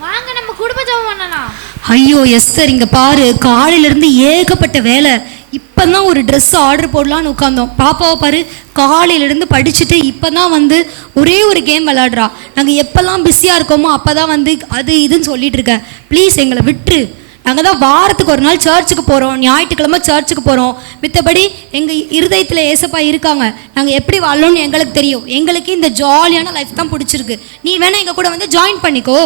வாங்க, நம்ம குடும்ப ஜபம் பண்ணலாம். ஐயோ எஸ்தர், இங்கே பாரு, காலையிலேருந்து ஏகப்பட்ட வேலை. இப்போ தான் ஒரு ட்ரெஸ் ஆர்டர் போடலான்னு உட்காந்தோம். பாப்பாவை பாரு, காலையிலேருந்து படிச்சுட்டு இப்போ தான் வந்து ஒரே ஒரு கேம் விளாடுறா. நாங்கள் எப்போல்லாம் பிஸியாக இருக்கோமோ அப்போ தான் வந்து அது இதுன்னு சொல்லிட்டு இருக்கேன். ப்ளீஸ் எங்களை விட்டுரு. நாங்கள் தான் வாரத்துக்கு ஒரு நாள் சர்ச்சுக்கு போகிறோம், ஞாயிற்றுக்கிழமை சர்ச்சுக்கு போகிறோம். மித்தபடி எங்கள் இருதயத்தில் ஏசப்பா இருக்காங்க. நாங்கள் எப்படி வாழணும்னு எங்களுக்கு தெரியும். எங்களுக்கு இந்த ஜாலியான லைஃப் தான் பிடிச்சிருக்கு. நீ வேணா எங்கள் கூட வந்து ஜாயின் பண்ணிக்கோ.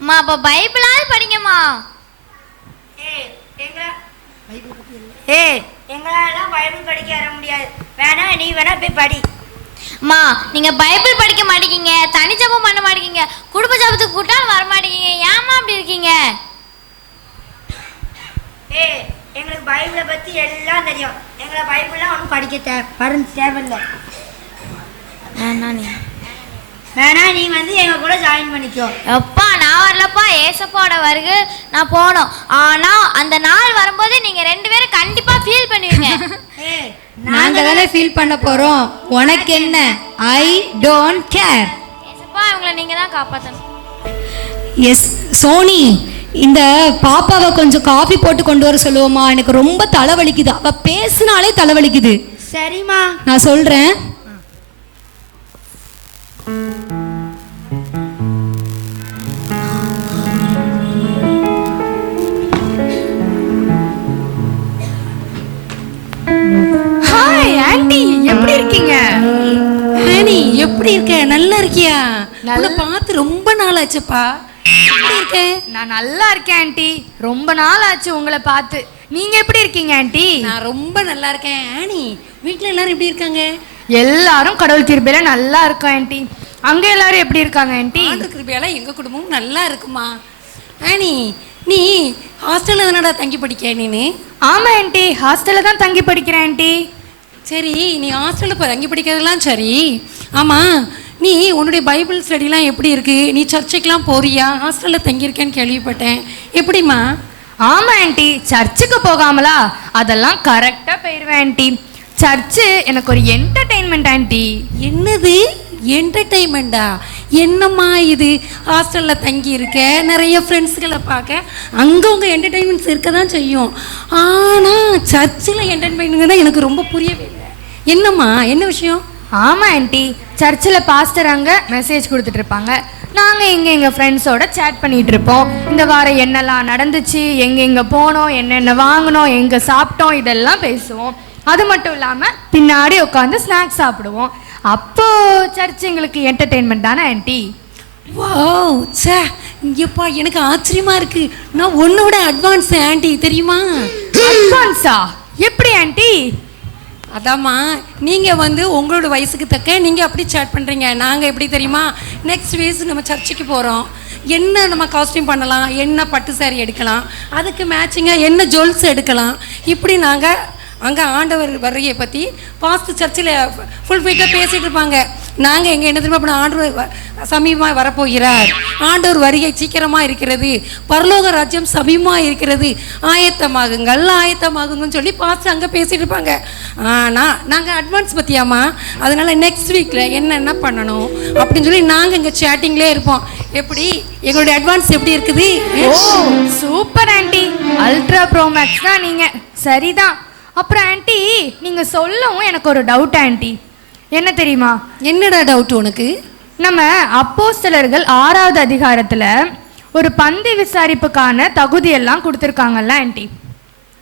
அம்மா, அப்போ பைபிளாவது படிங்கம்மா. எங்களால பைபிள் படிக்க வர முடியாது. வேணா நீ வேணா போய் படி. அம்மா நீங்க பைபிள் படிக்க மாட்டேங்க, தனி ஜெபம் பண்ண மாட்டேங்க, குடும்ப ஜெபத்துக்கு கூட்டாலும் வர மாட்டேங்க, ஏம்மா அப்படி இருக்கீங்க? எங்களுக்கு பைபிளை பத்தி எல்லாம் தெரியும். எங்களை பைபிள்லாம் ஒன்றும் படிக்க தேவையில்லை. வேணா நீ வந்து எங்க கூட ஜாயின் பண்ணிக்கோ. எப்பா நான் வரலப்பா, ஏசப்பாவோட வருகை நான் போனோம். ஆனா அந்த நாள் வரும்போது நீங்க 2 பேரும் கண்டிப்பா ஃபீல் பண்ணுவீங்க. நாங்க தானே ஃபீல் பண்ண போறோம், உனக்கு என்ன? I don't care. ஏசப்பா இவங்களை நீங்க தான் காப்பாற்றணும். எஸ் சோனி, இந்த பாப்பாவை கொஞ்சம் காஃபி போட்டு கொண்டு வர சொல்லுவோமா? எனக்கு ரொம்ப தலைவலிக்குது, அவ பேசினாலே தலைவலிக்குது. சரிம்மா நான் சொல்றேன். ஹாய் ஆண்டி, எப்படி இருக்கீங்க? ஆனி எப்படி இருக்க? நல்லா இருக்கியா? உன்னை பார்த்து ரொம்ப நாள் ஆச்சுப்பா. எப்படி இருக்க? நான் நல்லா இருக்கேன் ஆண்டி, ரொம்ப நாள் ஆச்சு உங்களை பார்த்து. நீங்க எப்படி இருக்கீங்க ஆண்டி? நான் ரொம்ப நல்லா இருக்கேன். ஆனி வீட்ல எல்லாரும் எப்படி இருக்காங்க? எல்லாரும் கடவுள் கிருபையில நல்லா இருக்கோம் ஆண்டி. அங்க எல்லாரும் எப்படி இருக்காங்க ஆண்டி? ஆண்டு கிருபையால எங்க குடும்பமும் நல்லா இருக்குமா. ஆனி நீ ஹாஸ்டல்ல தானடா தங்கி படிக்க நீனு? ஆமா ஆண்டி, ஹாஸ்டல்ல தான் தங்கி படிக்கிறேன் ஆண்டி. சரி, நீ ஹாஸ்டலில் போய் தங்கி படிக்கிறதெல்லாம் சரி. ஆமாம், நீ உன்னுடைய பைபிள் ஸ்டடிலாம் எப்படி இருக்கு? நீ சர்ச்சுக்கெலாம் போறியா? ஹாஸ்டலில் தங்கியிருக்கேன்னு கேள்விப்பட்டேன், எப்படிம்மா? ஆமா ஆண்டி, சர்ச்சுக்கு போகாமலா? அதெல்லாம் கரெக்டா போயிடுவேன் ஆண்டி. சர்ச்சு எனக்கு ஒரு என்டர்டெயின்மெண்ட் ஆண்டி. என்னது என்டர்டெயின்மெண்டா? என்னம்மா இது? ஹாஸ்டலில் தங்கி இருக்க, நிறைய ஃப்ரெண்ட்ஸுகளை பார்க்க, அங்கே உங்கள் என்டர்டெயின்மெண்ட்ஸ் இருக்க தான் செய்யும். ஆனால் சர்ச்சில் என்டர்டெயின்மெண்ட் தான் எனக்கு ரொம்ப புரியவே இல்லை. என்னம்மா, என்ன விஷயம்? ஆமா ஆண்டி, சர்ச்சில் பாஸ்டர் அங்கே மெசேஜ் கொடுத்துட்டு இருப்பாங்க, நாங்கள் எங்கள் ஃப்ரெண்ட்ஸோட சேட் பண்ணிகிட்டு இருப்போம். இந்த வாரம் என்னெல்லாம் நடந்துச்சு, எங்கெங்கே போனோம், என்னென்ன வாங்கினோம், எங்கே சாப்பிட்டோம், இதெல்லாம் பேசுவோம். அது மட்டும் இல்லாமல் பின்னாடி உட்காந்து ஸ்நாக்ஸ் சாப்பிடுவோம். அப்போ சர்ச் எங்களுக்கு என்டர்டெயின்மெண்ட் தானே ஆண்டி? வாவ், சே, இங்கேப்பா எனக்கு ஆச்சரியமா இருக்கு. நான் உன்னோட அட்வான்ஸ் ஆண்டி, தெரியுமா? அட்வான்ஸா? எப்படி ஆண்டி? அதாம்மா, நீங்கள் வந்து உங்களோட வயசுக்கு தக்க நீங்கள் அப்படி சேட் பண்ணுறீங்க. நாங்கள் எப்படி தெரியுமா? நெக்ஸ்ட் வீக் நம்ம சர்ச்சுக்கு போகிறோம், என்ன நம்ம காஸ்டியூம் பண்ணலாம், என்ன பட்டு சாரி எடுக்கலாம், அதுக்கு மேட்சிங்காக என்ன ஜுவல்ஸ் எடுக்கலாம், இப்படி நாங்கள் அங்கே ஆண்டவர் வருகையை பற்றி பாஸ்ட் சர்ச்சில் ஃபுல்ஃபிட்டாக பேசிகிட்டு இருப்பாங்க. நாங்கள் எங்கே என்ன தெரியுமா பண்ண? ஆண்டவர் சமீபமாக வரப்போகிறார், ஆண்டவர் வருகை சீக்கிரமாக இருக்கிறது, பரலோக ராஜ்யம் சமீபமாக இருக்கிறது, ஆயத்தமாகுங்கள் ஆயத்தமாகுங்கன்னு சொல்லி பாஸ்ட் அங்கே பேசிகிட்டு இருப்பாங்க. ஆனால் நாங்கள் அட்வான்ஸ் பற்றியாம்மா, அதனால் நெக்ஸ்ட் வீக்கில் என்னென்ன பண்ணணும் அப்படின்னு சொல்லி நாங்கள் இங்கே சேட்டிங்லேயே இருப்போம். எப்படி எங்களுடைய அட்வான்ஸ் எப்படி இருக்குது? ஓ super aunty, ultra pro max தான் நீங்கள். சரிதான். அப்புறம் ஆண்டி, நீங்கள் சொல்லவும் எனக்கு ஒரு டவுட் ஆண்டி. என்ன தெரியுமா? என்னடா டவுட் உனக்கு? நம்ம அப்போஸ்தலர்கள் 6வது அதிகாரத்தில் ஒரு பந்தி விசாரிப்புக்கான தகுதியெல்லாம் கொடுத்துருக்காங்கல்ல ஆண்டி.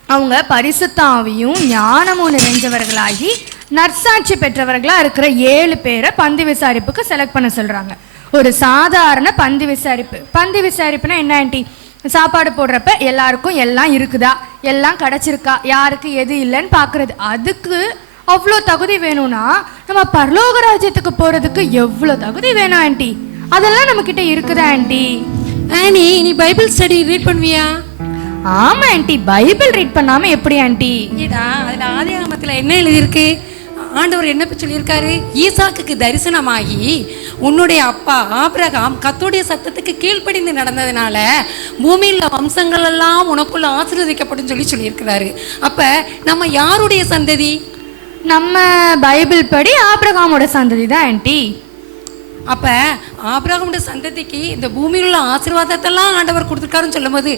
அவங்க பரிசுத்த ஆவியும் ஞானமும் நிறைஞ்சவர்களாகி நற்சாட்சி பெற்றவர்களாக இருக்கிற 7 பேரை பந்தி விசாரிப்புக்கு செலக்ட் பண்ண சொல்கிறாங்க. ஒரு சாதாரண பந்தி விசாரிப்புனா என்ன ஆண்டி? சாப்பாடு போடுறப்ப எல்லாருக்கும் எல்லாம் இருக்குதா, எல்லாம் கிடச்சிருக்கா, யாருக்கு எது இல்லைன்னு பார்க்குறது. அதுக்கு அவ்வளோ தகுதி வேணும்னா நம்ம பரலோக ராஜ்யத்துக்கு போகிறதுக்கு எவ்வளோ தகுதி வேணும் ஆண்டி? அதெல்லாம் நம்மக்கிட்ட இருக்குதா ஆண்டி? ஆனி, நீ பைபிள் ஸ்டடி ரீட் பண்ணுவியா? ஆமாம் ஆண்டி, பைபிள் ரீட் பண்ணாமல் எப்படி ஆண்டி? ஏடா, அதில் ஆதியாகமத்தில் என்ன எழுதியிருக்கு? ஆண்டவர் என்ன சொல்லியிருக்காரு? ஈசாக்குக்கு தரிசனமாகி உன்னுடைய அப்பா ஆபிரகாம் கர்த்தருடைய சத்தத்துக்கு கீழ்ப்படிந்து நடந்ததுனால பூமியில் வம்சங்கள் எல்லாம் உனக்குள்ள ஆசீர்வதிக்கப்படும் சொல்லியிருக்கிறாரு. அப்போ நம்ம யாருடைய சந்ததி? நம்ம பைபிள் படி ஆபிரகாமோட சந்ததி தான் ஆண்டி. அப்போ ஆபிரகாமுடைய சந்ததிக்கு இந்த பூமியில் உள்ள ஆசீர்வாதத்தெல்லாம் ஆண்டவர் கொடுத்துருக்காருன்னு சொல்லும் போது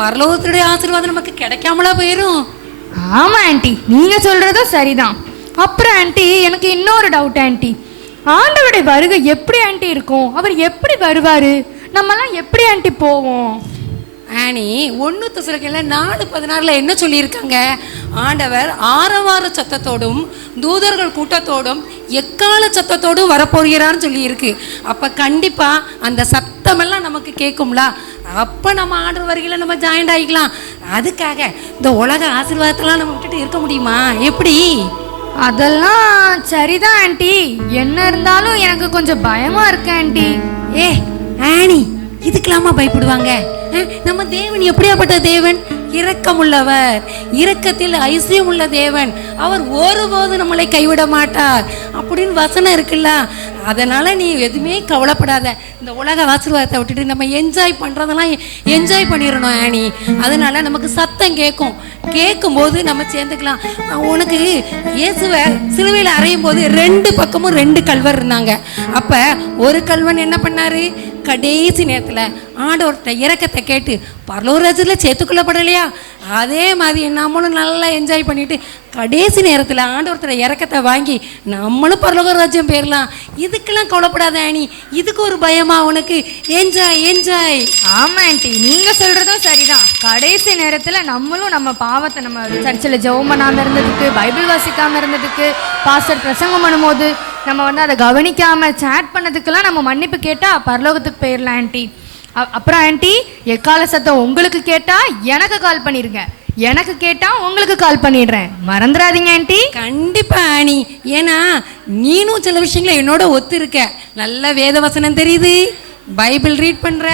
பரலோகத்துடைய ஆசீர்வாதம் நமக்கு கிடைக்காமலா போயிடும். ஆமாம் ஆண்டி, நீங்கள் சொல்கிறதும் சரிதான். அப்புறம் ஆண்டி, எனக்கு இன்னொரு டவுட் ஆண்டி. ஆண்டவருடைய வருகை எப்படி ஆண்டி இருக்கும்? அவர் எப்படி வருவார்? நம்மலாம் எப்படி ஆண்டி போவோம்? ஆனி, 1 தெசலோனிக்கேயர் 4:16 என்ன சொல்லியிருக்காங்க? ஆண்டவர் ஆரவார சத்தத்தோடும் தூதர்கள் கூட்டத்தோடும் எக்கால சத்தத்தோடும் வரப்போகிறான்னு சொல்லியிருக்கு. அப்போ கண்டிப்பாக அந்த சத்தமெல்லாம் நமக்கு கேட்கும்ல, அப்போ நம்ம ஆண்டவர் வருகையில் நம்ம ஜாயின்ட் ஆகிக்கலாம். அதுக்காக இந்த உலக ஆசீர்வாதத்தெல்லாம் நம்ம விட்டுட்டு இருக்க முடியுமா? எப்படி? அதெல்லாம் சரிதான் ஆண்டி. என்ன இருந்தாலும் எனக்கு கொஞ்சம் பயமா இருக்கு ஆண்டி. ஏ ஆனி, இதுக்கெல்லாமா பயப்படுவாங்க? நம்ம தேவன் எப்படியாப்பட்ட தேவன்? இரக்கமுள்ளவர், இரக்கத்தில் ஐஸ்வர்யம் உள்ள தேவன். அவர் ஒருபோது நம்மளை கைவிட மாட்டார் அப்படின்னு வசனம் இருக்குல்ல. அதனால நீ எதுவுமே கவலைப்படாத. இந்த உலக ஆசீர்வாதத்தை விட்டுட்டு நம்ம என்ஜாய் பண்றதெல்லாம் என்ஜாய் பண்ணிடணும் ஆனி. அதனால நமக்கு சத்தம் கேட்கும்போது நம்ம சேர்ந்துக்கலாம். உனக்கு இயேசுவை சிலுவையில் அறையும் போது 2 பக்கமும் 2 கல்வர் இருந்தாங்க. அப்ப ஒரு கல்வன் என்ன பண்ணாரு? கடைசி நேரத்தில் ஆண்டவர்கிட்ட இரக்கத்தை கேட்டு பரலோக ராஜ்யத்தில் சேர்த்துக்கொள்ளப்படலையா? அதே மாதிரி நம்மளும் நல்லா என்ஜாய் பண்ணிட்டு கடைசி நேரத்தில் ஆண்டவர்கிட்ட இரக்கத்தை வாங்கி நம்மளும் பரலோக ராஜ்யம் போயிடலாம். இதுக்கெல்லாம் கவலைப்படாத ஆனி. இதுக்கு ஒரு பயமா உனக்கு? Enjoy enjoy. ஆமா ஆண்டி, நீங்க சொல்றதும் சரிதான். கடைசி நேரத்துல நம்மளும் நம்ம பாவத்தை, நம்ம சர்ச்சில் ஜெபம் பண்ணாம இருந்ததுக்கு, பைபிள் வாசிக்காம இருந்ததுக்கு, பாஸ்டர் பிரசங்கம் பண்ணும்போது நம்ம அதை கவனிக்காம சேட் பண்ணதுக்கெல்லாம் நம்ம மன்னிப்பு கேட்டா பரலோகத்துக்கு போயிடலாம் ஆண்டி. அப்புறம் ஆண்டி, எக்கால சத்தம் உங்களுக்கு கேட்டா எனக்கு கால் பண்ணிருங்க, எனக்கு கேட்டா உங்களுக்கு கால் பண்ணிடுறேன், மறந்துடாதீங்க ஆண்டி. கண்டிப்பா ஆனி. ஏன்னா நீனும் சில விஷயங்களை என்னோட ஒத்து இருக்க. நல்ல வேத வசனம் தெரியுது, பைபிள் ரீட் பண்ற,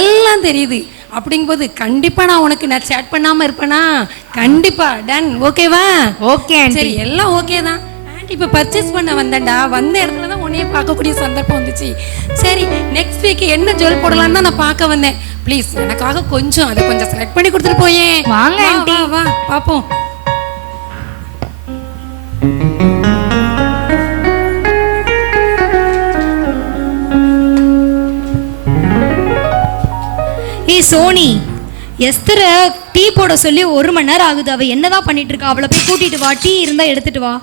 எல்லாம் தெரியுது. அப்படிங்கும்போது கண்டிப்பா நான் உனக்கு நான் சேட் பண்ணாம இருப்பேனா? கண்டிப்பா டன். ஓகேவா? ஓகே சரி, எல்லாம் ஓகே தான். இப்போ பர்ச்சேஸ் பண்ண வந்தேன்டா, வந்த இடத்துல தான் உன்னையே பார்க்கக்கூடிய சந்தர்ப்பம் வந்துச்சு. சரி, நெக்ஸ்ட் வீக் என்ன ஜுவல் போடலான்னு தான் நான் பார்க்க வந்தேன். ப்ளீஸ் எனக்காக கொஞ்சம் அதை கொஞ்சம் செலக்ட் பண்ணி கொடுத்துட்டு போயேன். வாங்க ஆண்டி, வா பார்ப்போம். ஏய் சோனி, எஸ்தரை டீ போட சொல்லி 1 மணி நேரம் ஆகுது. அவள் என்னதான் பண்ணிட்டு இருக்கா? அவளை போய் கூட்டிட்டு வா. டீ இருந்தா எடுத்துட்டு வா.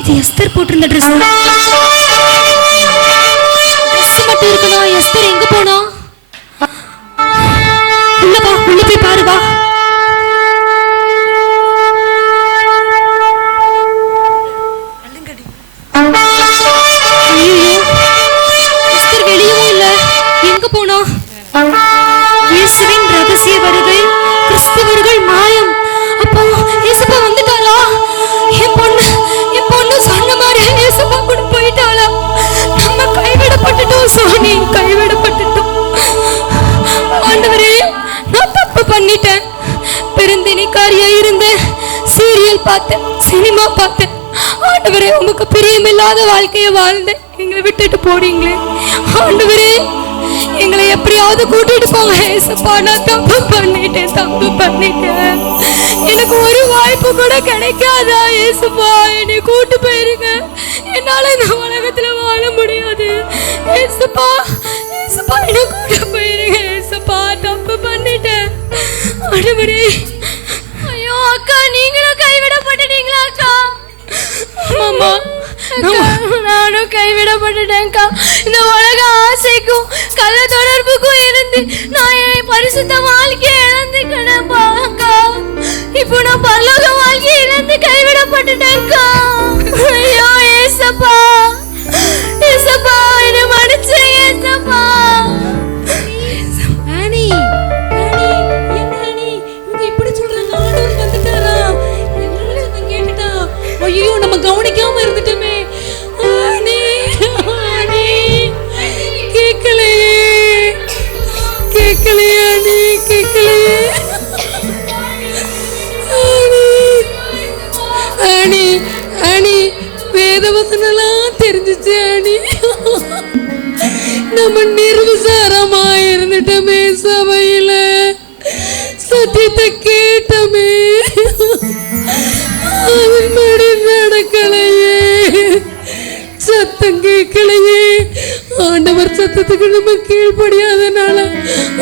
இது எஸ்தர் போட்டிருந்த ட்ரெஸ் மட்டும் இருக்குதா? எஸ்தர் எங்க போனா? உள்ள வா, உள்ள போய் பாரு வா. எஸ்தர் வெளியவும் இல்ல, எங்க போனா? இயேசுவின் ரகசிய வருகை, கிறிஸ்தவர்கள் மாயம். அப்போ இயேசுப்பா வந்துட்டாரா? என் பொண்ணு சொன்ன மாதிரி இயேசுப்பா கூட போயிட்டாளா? நம்ம கைவிடப்பட்டுட்டோம் சோனி, கைவிடப்பட்டுட்டோம். ஆண்டவரே, நான் தப்பு பண்ணிட்டேன். பெருந்தினிக்காரியா இருந்தேன், சீரியல் பார்த்தேன், சினிமா பார்த்தேன். ஆண்டவரே, உமக்கு பிரியமில்லாத வாழ்க்கையை வாழ்ந்தேன். எங்களை விட்டுட்டு போறீங்களே ஆண்டவரே, எங்களை எப்படியாவது கூட்டிட்டு போங்க ஏசப்பா. நான் தப்பு பண்ணிட்டேன். எனக்கு ஒரு வாய்ப்பு கூட கிடைக்காதா ஏசப்பா? என்னை கூட்டு போயிருங்க. என்னால இந்த உலகத்துல வாழ முடியாது ஏசப்பா. என்னை கூட்டு போயிருங்க ஏசப்பா. தப்பு பண்ணிட்டேன் ஆண்டவரே. ஐயோ அக்கா, நீங்களும் கைவிடப்பட்டுட்டீங்களா அக்கா? மாமா, நானும் கைவிடப்பட்டுட்டேன்க்கா. இந்த உலக ஆசைக்கும் கள்ள தொடர்புக்கும் இருந்து நான் என் பரிசுத்த வாழ்க்கையை இழந்துக்கினேன்ப்பா அக்கா. இப்போ நான் பரலோக வாழ்க்கையை இழந்து கைவிடப்பட்டுட்டேன்க்கா. ஐயோ ஏசப்பா, ஏசப்பா என்னை மன்னிச்சு ஏசப்பா. ஆனி, என்ன ஆனி இவங்க இப்படி சொல்றாங்க? ஆண்டவர் வந்துட்டாரா? எல்லாரும் சத்தம் கேட்டுட்டா. ஐயோ, நம்ம கவனிக்காம இருந்துட்டோமே. ஆனி, கேட்கலையே ஆனி, கேட்கலையே ஆனி. வேதவசனெல்லாம் தெரிஞ்சிச்சு ஆனி. நம்ம நிர்விசாரமா இருந்துட்டோமே, சபையில சத்தியத்தை கேட்டோமே, அதன்படி நடக்கலையே, சத்தம் கேட்கலையே. ஆண்டவர் சத்தத்துக்கு நம்ம கீழ்படியாதனால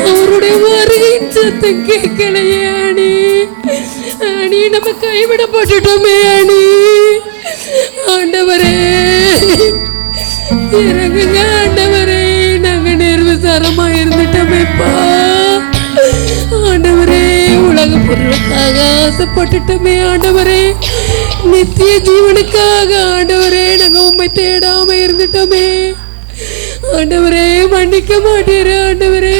அவருடைய வருகையின் சத்தம் கேட்கலையே ஆனி. நம்ம கைவிடப்பட்டுட்டோமே ஆனி. ஆண்டவரே இறங்குங்க ஆண்டவரே, நாங்க நிர்விசாரமா இருந்துட்டோமேப்பா. ஆண்டவரே, உலக பொருள் ஆசைப்பட்டுட்டோமே ஆண்டவரே, நித்திய ஜீவனுக்காக ஆண்டவரே நாங்க உம்மை தேடாம இருந்துட்டோமே ஆண்டவரே, மன்னிக்க மாட்டேரு ஆண்டவரே.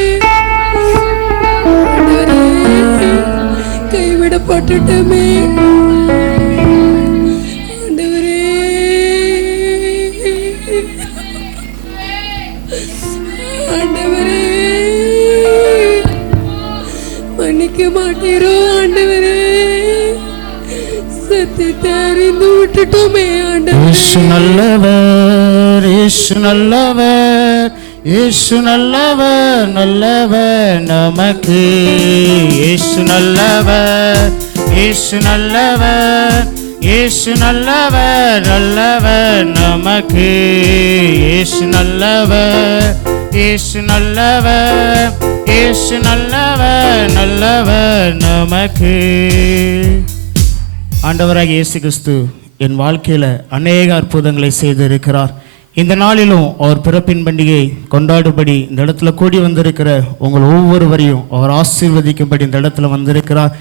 ஆண்டவரே, கைவிடப்பட்டுட்டோமே ஆண்டவரே. ஆண்டவரே, மன்னிக்க மாட்டீரோ ஆண்டவரே, சத்தியத்தை அறிந்து விட்டுட்டோமே ஆண்டவரே. இயேசு நல்லவர், இயேசு நல்லவர், இயேசு நல்லவர், நல்லவர் நமக்கு. இயேசு நல்லவர், இயேசு நல்லவர், இயேசு நல்லவர், நல்லவர் நமக்கு. இயேசு நல்லவர், இயேசு நல்லவர், இயேசு நல்லவர், நல்லவர் நமக்கு. ஆண்டவராகிய இயேசு கிறிஸ்து என் வாழ்க்கையில் அநேக அற்புதங்களை செய்திருக்கிறார். இந்த நாளிலும் அவர் பிறப்பின் பண்டிகை கொண்டாடும்படி இந்த இடத்துல கூடி வந்திருக்கிற உங்கள் ஒவ்வொருவரையும் அவர் ஆசீர்வதிக்கும்படி இந்த இடத்துல வந்திருக்கிறார்.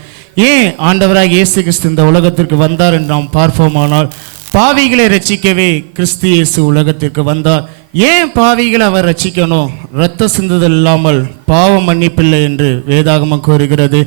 ஏன் ஆண்டவராகிய இயேசு கிறிஸ்து இந்த உலகத்திற்கு வந்தார் என்று நாம் பார்ப்போமானால், பாவிகளை ரட்சிக்கவே கிறிஸ்து இயேசு உலகத்திற்கு வந்தார். ஏன் பாவிகளை அவர் ரட்சிக்கணும்? இரத்த சிந்துதல் இல்லாமல் பாவ மன்னிப்பில்லை என்று வேதாகமம் கூறுகிறது.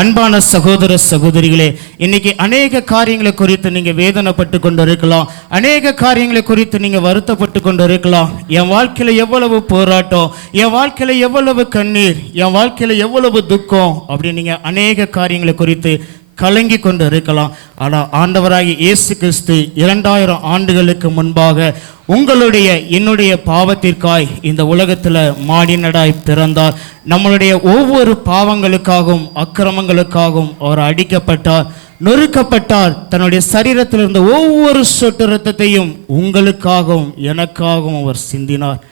அன்பான சகோதர சகோதரிகளே, இன்னைக்கு அநேக காரியங்களை குறித்து நீங்க வேதனைப்பட்டு கொண்டு இருக்கலாம், அநேக காரியங்களை குறித்து நீங்க வருத்தப்பட்டு கொண்டு இருக்கலாம். என் வாழ்க்கையில எவ்வளவு போராட்டம், என் வாழ்க்கையில எவ்வளவு கண்ணீர், என் வாழ்க்கையில எவ்வளவு துக்கம் அப்படின்னு நீங்க அநேக காரியங்களை குறித்து கலங்கி கொண்டு இருக்கலாம். ஆனால் ஆண்டவராகிய இயேசு கிறிஸ்து 2000 ஆண்டுகளுக்கு முன்பாக உங்களுடைய என்னுடைய பாவத்திற்காய் இந்த உலகத்தில் மானிடனாய் பிறந்தார். நம்மளுடைய ஒவ்வொரு பாவங்களுக்காகவும் அக்கிரமங்களுக்காகவும் அவர் அடிக்கப்பட்டார், நொறுக்கப்பட்டார். தன்னுடைய சரீரத்தில் இருந்த ஒவ்வொரு சொட்டு இரத்தத்தையும் உங்களுக்காகவும் எனக்காகவும் அவர் சிந்தினார்.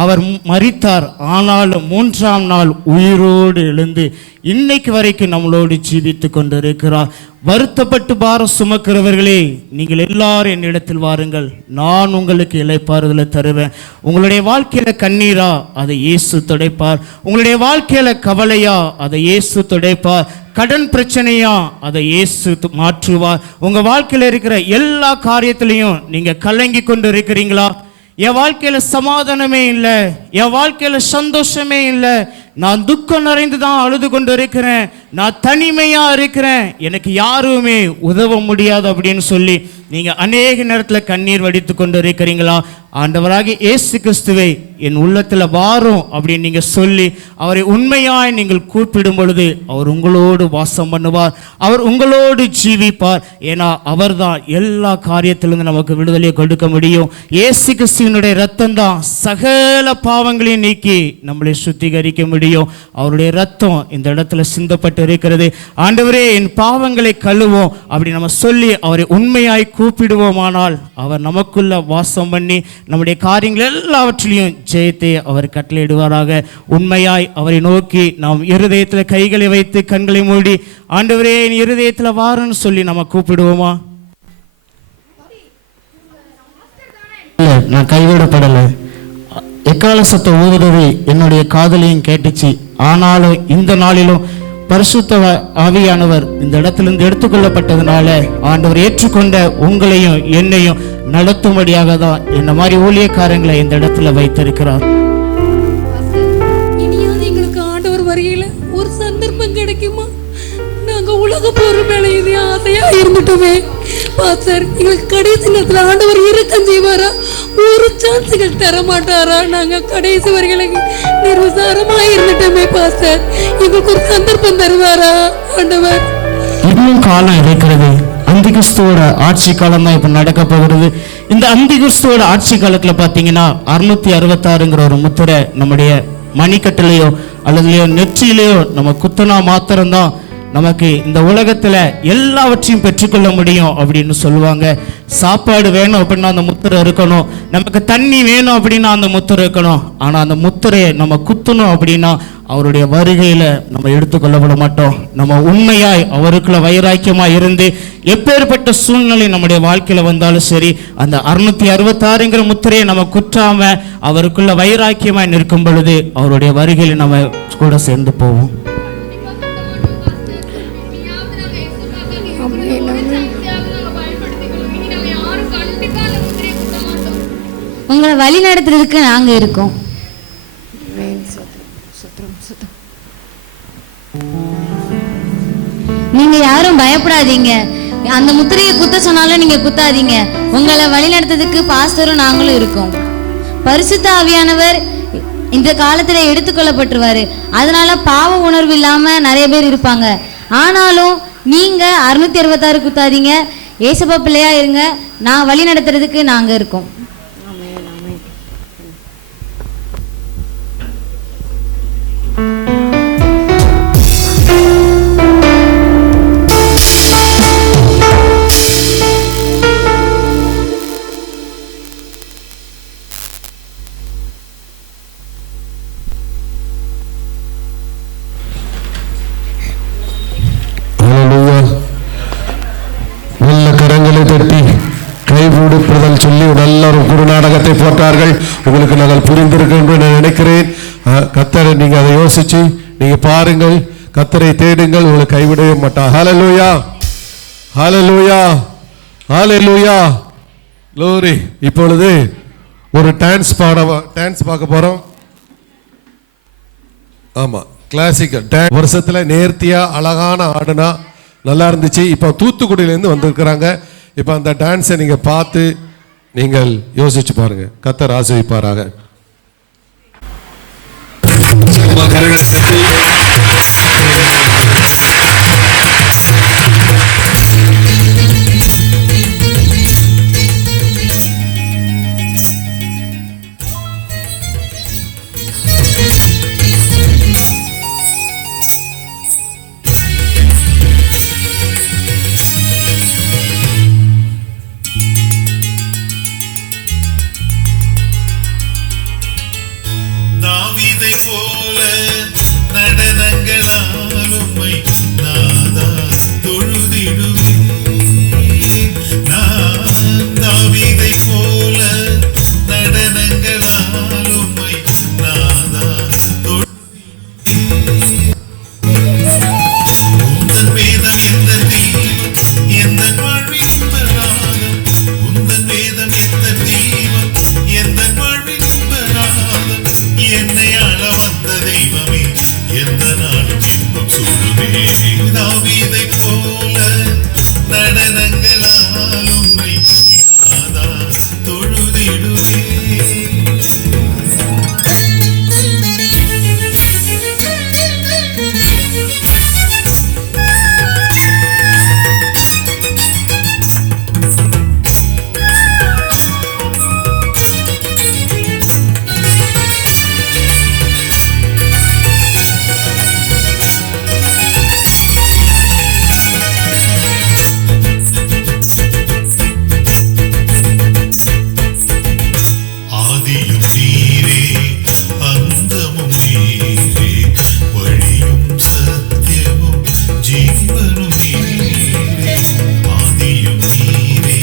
அவர் மரித்தார், ஆனாலும் 3ஆம் நாள் உயிரோடு எழுந்து இன்னைக்கு வரைக்கும் நம்மளோடு ஜீவித்து கொண்டிருக்கிறார். வருத்தப்பட்டு பாரம் சுமக்கிறவர்களே, நீங்கள் எல்லாரும் என்னிடத்தில் வாருங்கள், நான் உங்களுக்கு இளைப்பாறுதலை தருவேன். உங்களுடைய வாழ்க்கையில கண்ணீரா, அதை இயேசு துடைப்பார். உங்களுடைய வாழ்க்கையில கவலையா, அதை இயேசு துடைப்பார். கடன் பிரச்சனையா, அதை இயேசு மாற்றுவார். உங்க வாழ்க்கையில இருக்கிற எல்லா காரியத்திலையும் நீங்க கலங்கி கொண்டு இருக்கிறீங்களா? என் வாழ்க்கையில சமாதானமே இல்லை, என் வாழ்க்கையில சந்தோஷமே இல்லை, நான் துக்கம் நிறைந்து தான் அழுது கொண்டு இருக்கிறேன், நான் தனிமையா இருக்கிறேன், எனக்கு யாருமே உதவ முடியாது அப்படின்னு சொல்லி நீங்க அநேக நேரத்தில் கண்ணீர் வடித்து கொண்டு இருக்கிறீங்களா? ஆண்டவராகிய இயேசு கிறிஸ்துவை என் உள்ளத்துல வாரும் அப்படின்னு நீங்க சொல்லி அவரை உண்மையாய் நீங்கள் கூப்பிடும் பொழுது அவர் உங்களோடு வாசம் பண்ணுவார், அவர் உங்களோடு ஜீவிப்பார். ஏன்னா அவர் தான் எல்லா காரியத்திலிருந்து நமக்கு விடுதலையை கொடுக்க முடியும். இயேசு கிறிஸ்துவினுடைய ரத்தம் தான் சகல பாவங்களையும் நீக்கி நம்மளை சுத்திகரிக்க முடியும். அவருடைய ரத்தம் இந்த இடத்துல சிந்தப்பட்டு இருக்கிறது. ஆண்டவரே, என் பாவங்களை கழுவோம் அப்படி நம்ம சொல்லி அவரை உண்மையாய் கூப்பிடுவோமானால் அவர் நமக்குள்ள வாசம் பண்ணி நம்முடைய காரியங்கள் எல்லாவற்றிலையும் ஜெயத்தை அவர் கட்டளையிடுவாராக. உண்மையாய் அவரை நோக்கி நாம் இருதயத்தில் கைகளை வைத்து கண்களை மூடி, ஆண்டவரே என் இருதயத்தில் வாருன்னு சொல்லி நம்ம கூப்பிடுவோமா? நான் கைவிடப்படலை, எக்கால சத்தம் ஊதுறது என்னுடைய காதலையும் கேட்டுச்சு. ஆனாலும் இந்த நாளிலும் பரிசுத்த ஆவியானவர் இந்த இடத்திலிருந்து எடுத்துக்கொள்ளப்பட்டதுனால ஆண்டவர் ஏற்றுக்கொண்ட உங்களையும் என்னையும் நடத்தும்படியாக தான் என்ன மாதிரி ஊழியக்காரங்களை இந்த இடத்துல வைத்திருக்கிறார். இனியாவது எங்களுக்கு ஆண்டவர் வரையில ஒரு சந்தர்ப்பம் கிடைக்குமா? நாங்க உலக பொருள் மேல இது ஆசையா இருந்துட்டோமே பாஸ்டர், எங்களுக்கு கடைசி நேரத்தில் ஆண்டவர் இரக்கம் செய்வாரா? ஒரு சான்ஸுகள் தர மாட்டாரா? நாங்க கடைசி வரைகளுக்கு நிர்விசாரமா இருந்துட்டோமே பாஸ்டர், எங்களுக்கு ஒரு சந்தர்ப்பம் தருவாரா ஆண்டவர்? இன்னும் காலம் இருக்கிறது. அந்திகிறிஸ்துவோட ஆட்சி காலம் தான் இப்ப நடக்க போகிறது. இந்த அந்திகிறிஸ்துவோட ஆட்சி காலத்துல பாத்தீங்கன்னா 666ங்கிற ஒரு முத்திரை நம்முடைய மணிக்கட்டிலையோ அல்லதுலையோ நெற்றியிலையோ நம்ம குத்தனா மாத்திரம்தான் நமக்கு இந்த உலகத்துல எல்லாவற்றையும் பெற்றுக்கொள்ள முடியும் அப்படின்னு சொல்லுவாங்க. சாப்பாடு வேணும் அப்படின்னா அந்த முத்திரை இருக்கணும், நமக்கு தண்ணி வேணும் அப்படின்னா அந்த முத்திரை இருக்கணும். ஆனா அந்த முத்திரையை நம்ம குத்தணும் அப்படின்னா அவருடைய வருகையில நம்ம எடுத்துக்கொள்ளப்பட மாட்டோம். நம்ம உண்மையாய் அவருக்குள்ள வைராக்கியமாய் இருந்து எப்பேற்பட்ட சூழ்நிலை நம்முடைய வாழ்க்கையில வந்தாலும் சரி, அந்த 666ங்கிற முத்திரையை நம்ம குற்றாம அவருக்குள்ள வைராக்கியமாய் நிற்கும் பொழுது அவருடைய வருகையில நம்ம கூட சேர்ந்து போவோம். உங்களை வழி நடத்துறதுக்கு நாங்க இருக்கோம். நீங்க யாரும் பயப்படாதீங்க. அந்த முத்திரையை குத்த சொன்னாலும் நீங்க குத்தாதீங்க. உங்களை வழி நடத்துறதுக்கு பாஸ்டரும் நாங்களும் இருக்கோம். பரிசுத்த ஆவியானவர் இந்த காலத்துல எடுத்துக்கொள்ளப்பட்டுருவாரு. அதனால பாவ உணர்வு இல்லாம நிறைய பேர் இருப்பாங்க. ஆனாலும் நீங்க 666 குத்தாதீங்க. ஏசப்பா பிள்ளையா இருங்க. நான் வழி நடத்துறதுக்கு நாங்க இருக்கோம். நல்ல கரங்களை தட்டி கைவிடுப்புதல் சொல்லி நல்ல குரு நாடகத்தை போட்டார்கள். உங்களுக்கு நாங்கள் புரிந்திருக்கோம் என்று நான் நினைக்கிறேன். கர்த்தரை நீங்க அதை யோசிச்சு நீங்க பாருங்கள். கர்த்தரை தேடுங்கள், உங்களை கைவிடவே மாட்டார். ஹல்லேலூயா, ஹல்லேலூயா, ஹல்லேலூயா, glory. இப்பொழுது ஒரு டான்ஸ் பார்க்க போறோம். ஆமா, கிளாசிக்கல் டான்ஸ். வருஷத்துல நேர்த்தியா அழகான ஆடுனா நல்லா இருந்துச்சு. இப்போ தூத்துக்குடியிலேருந்து வந்திருக்கிறாங்க. இப்போ அந்த டான்ஸை நீங்க பார்த்து நீங்கள் யோசிச்சு பாருங்க. கர்த்தர் ஆசீர்வதிப்பாராக. தாவீதை போல நடனங்களால் உம்மை நாதா தொழுதிடுவேன். நான் தாவீதை போல நடனங்களால் உம்மை நாதா தொழுதிடுவேன். உந்தன் வேதம் எந்த தீபம் எந்த வாழ்வின் இன்பநாதம். உந்தன் வேதம் எந்த தீபம் எந்த வாழ்வின் இன்பநாதம். என்னை ஆள வந்த தெய்வமே எந்த நாளும் இன்பம் சூழுமே. தாவீதை போல நடனங்களால் உம்மை நாதா தொழுதிடுவேன். ஆதியும் நீரே அந்தமும் நீரே வழியும் சத்தியமும் ஜீவனும் நீரே. ஆதியும் நீரே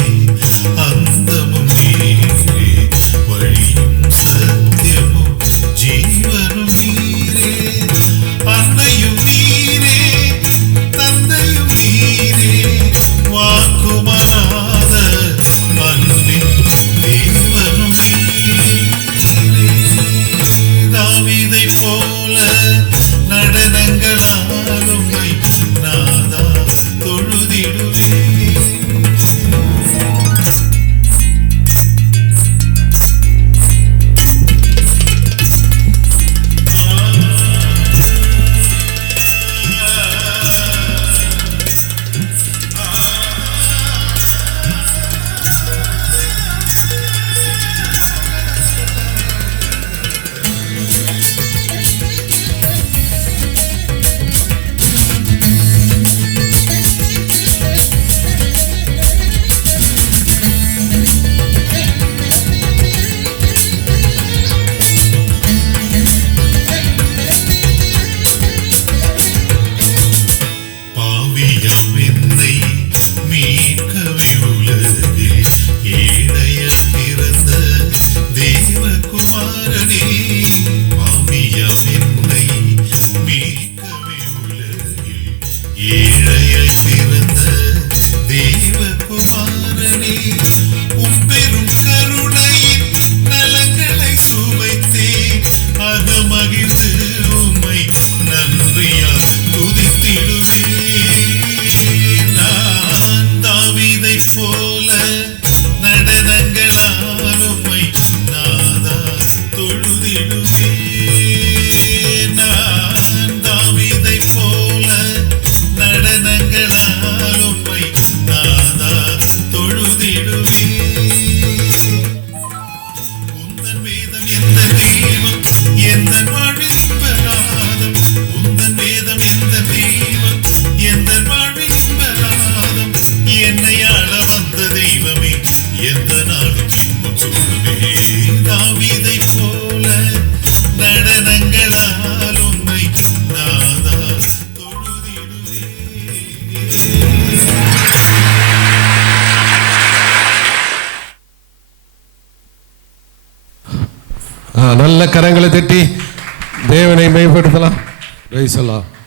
அந்தமும் நீரே வழியும் சத்தியமும் ஜீவனும் நீரே. அன்னையும் நீரே தந்தையும் நீரே வாக்குமனாத அன்பின் தேவனும் நீரே. தாவீதை போல நடனங்களால் உம்மை நாதா தொழுதிடுவேன். பாவியாம் என்னை மீட்கவே உலகில் ஏழையாய் பிறந்த தேவகுமாரனே. பாவியாம் என்னை மீட்கவே உலகில் ஏழையாய் பிறந்த நல்ல கரங்களை தட்டி தேவனை மேம்படுத்தலாம். பிரைஸ் எல்லாம்